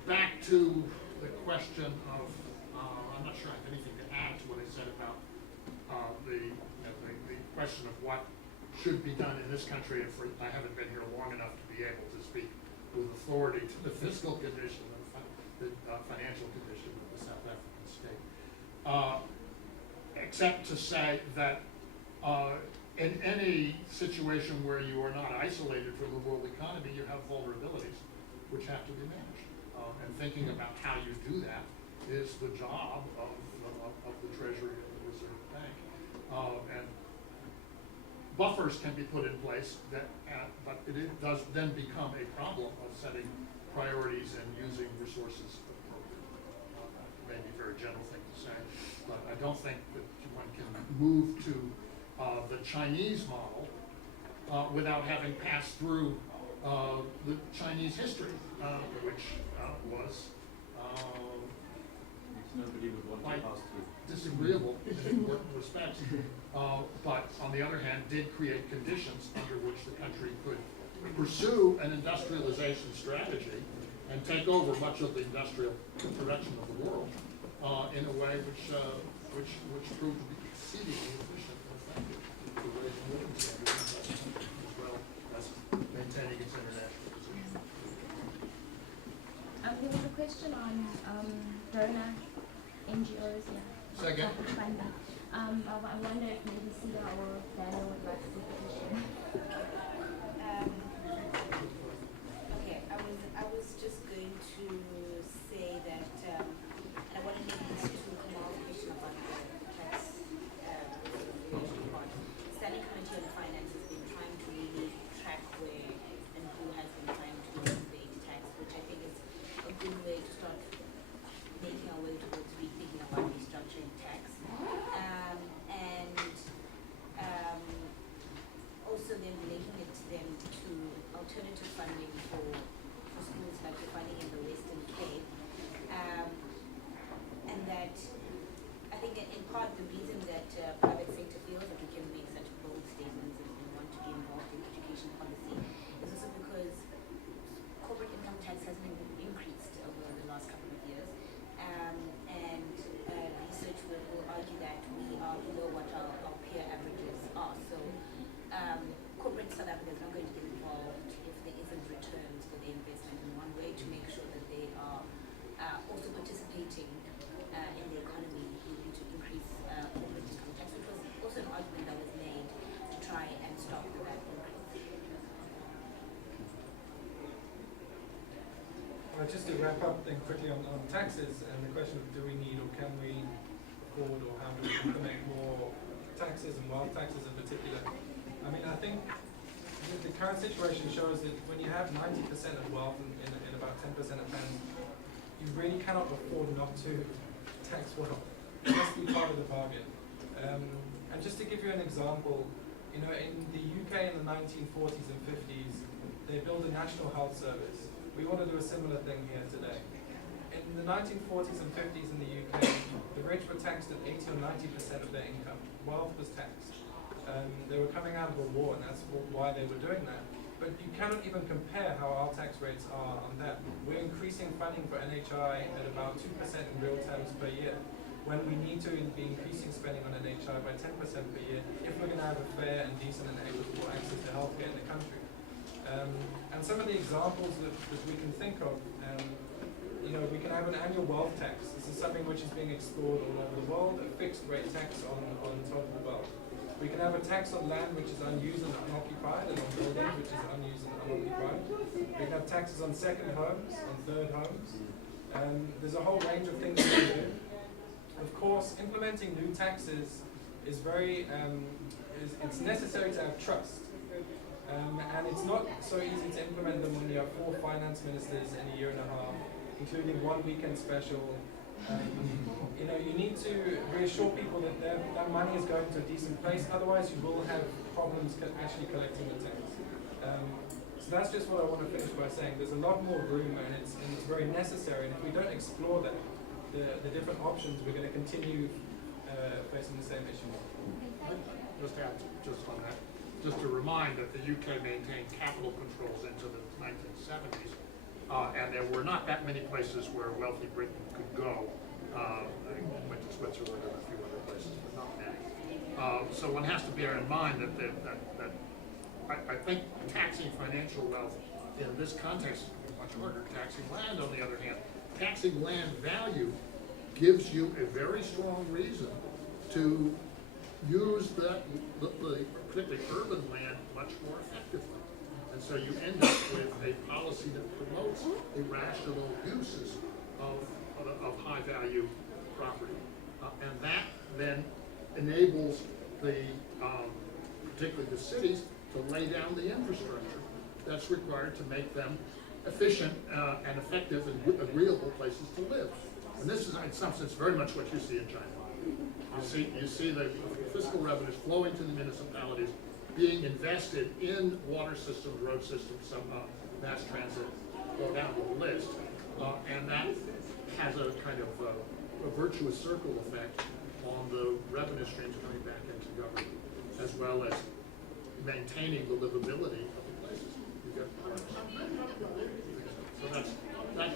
back to the question of, I'm not sure I have anything to add to what I said about the question of what should be done in this country. I haven't been here long enough to be able to speak with authority to the fiscal condition and the financial condition of the South African state, except to say that in any situation where you are not isolated from the world economy, you have vulnerabilities which have to be managed. And thinking about how you do that is the job of the Treasury and the Reserve Bank. And buffers can be put in place, but it does then become a problem of setting priorities and using resources appropriately. Maybe a very general thing to say, but I don't think that one can move to the Chinese model without having passed through the Chinese history, which was nobody would want to pass through. Disagreeable in important respects, but on the other hand, did create conditions under which the country could pursue an industrialization strategy and take over much of the industrial production of the world in a way which proved to be exceedingly efficient and effective to raise living standards as well as maintaining its international position. There was a question on donor NGOs, Second. funding. I wonder if maybe CR or Daniel would like to take a question. Okay, I was just going to say that, and I want to make this to come out question about the tax report. Standing Committee on Finance has been trying to really track where and who has been trying to evade tax, which I think is a good way to start making our way towards rethinking about restructuring tax. And also then relating it below what our peer averages are. So corporate South Africa is not going to get involved if there isn't returns for the investment. And one way to make sure that they are also participating in the economy would be to increase corporate income tax, which was also an argument that was made to try and stop that increase. Just to wrap up then quickly on taxes and the question of do we need or can we afford or how do we implement more taxes and wealth taxes in particular. I mean, I think the current situation shows that when you have 90% of wealth in about 10% of hands, you really cannot afford not to tax wealth. It has to be part of the bargain. And just to give you an example, you know, in the UK in the 1940s and 50s, they built a national health service. We want to do a similar thing here today. In the 1940s and 50s in the UK, the rich were taxed at 80 or 90% of their income. Wealth was taxed. They were coming out of a war, and that's why they were doing that. But you cannot even compare how our tax rates are on that. We're increasing funding for NHI at about 2% in real terms per year, when we need to be increasing spending on NHI by 10% per year if we're going to have a fair and decent and equitable access to healthcare in the country. And some of the examples that we can think of, you know, we can have an annual wealth tax. This is something which is being explored all over the world, a fixed rate tax on total wealth. We can have a tax on land which is unused and unoccupied, and on buildings which is unused and unoccupied. We can have taxes on second homes, on third homes. There's a whole range of things we can do. Of course, implementing new taxes is very, it's necessary to have trust. And it's not so easy to implement them when you have 4 finance ministers in a year and a half, including one weekend special. You know, you need to reassure people that their money is going to a decent place, otherwise you will have problems actually collecting the tax. So that's just what I want to finish by saying. There's a lot more room, and it's very necessary, and if we don't explore that, the different options, we're going to continue facing the same issue. Just to add just on that, just to remind that the UK maintained capital controls into the 1970s, and there were not that many places where wealthy Britain could go. They went to Switzerland and a few other places, but not many. So one has to bear in mind that I think taxing financial wealth in this context is much harder. Taxing land, on the other hand, taxing land value gives you a very strong reason to use the particularly urban land much more effectively. And so you end up with a policy that promotes irrational uses of high value property. And that then enables particularly the cities, to lay down the infrastructure that's required to make them efficient and effective and agreeable places to live. And this is, in some sense, very much what you see in China. You see the fiscal revenues flowing to the municipalities, being invested in water systems, road systems, some mass transit, go down the list. And that has a kind of a virtuous circle effect on the revenue streams coming back into government, as well as maintaining the livability of the places. You get so that's that.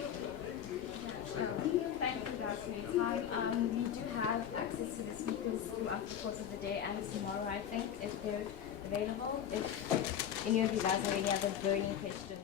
Thank you guys for your time. We do have access to the speakers throughout the course of the day and tomorrow, I think, if they're available. If any of you guys have any other burning questions.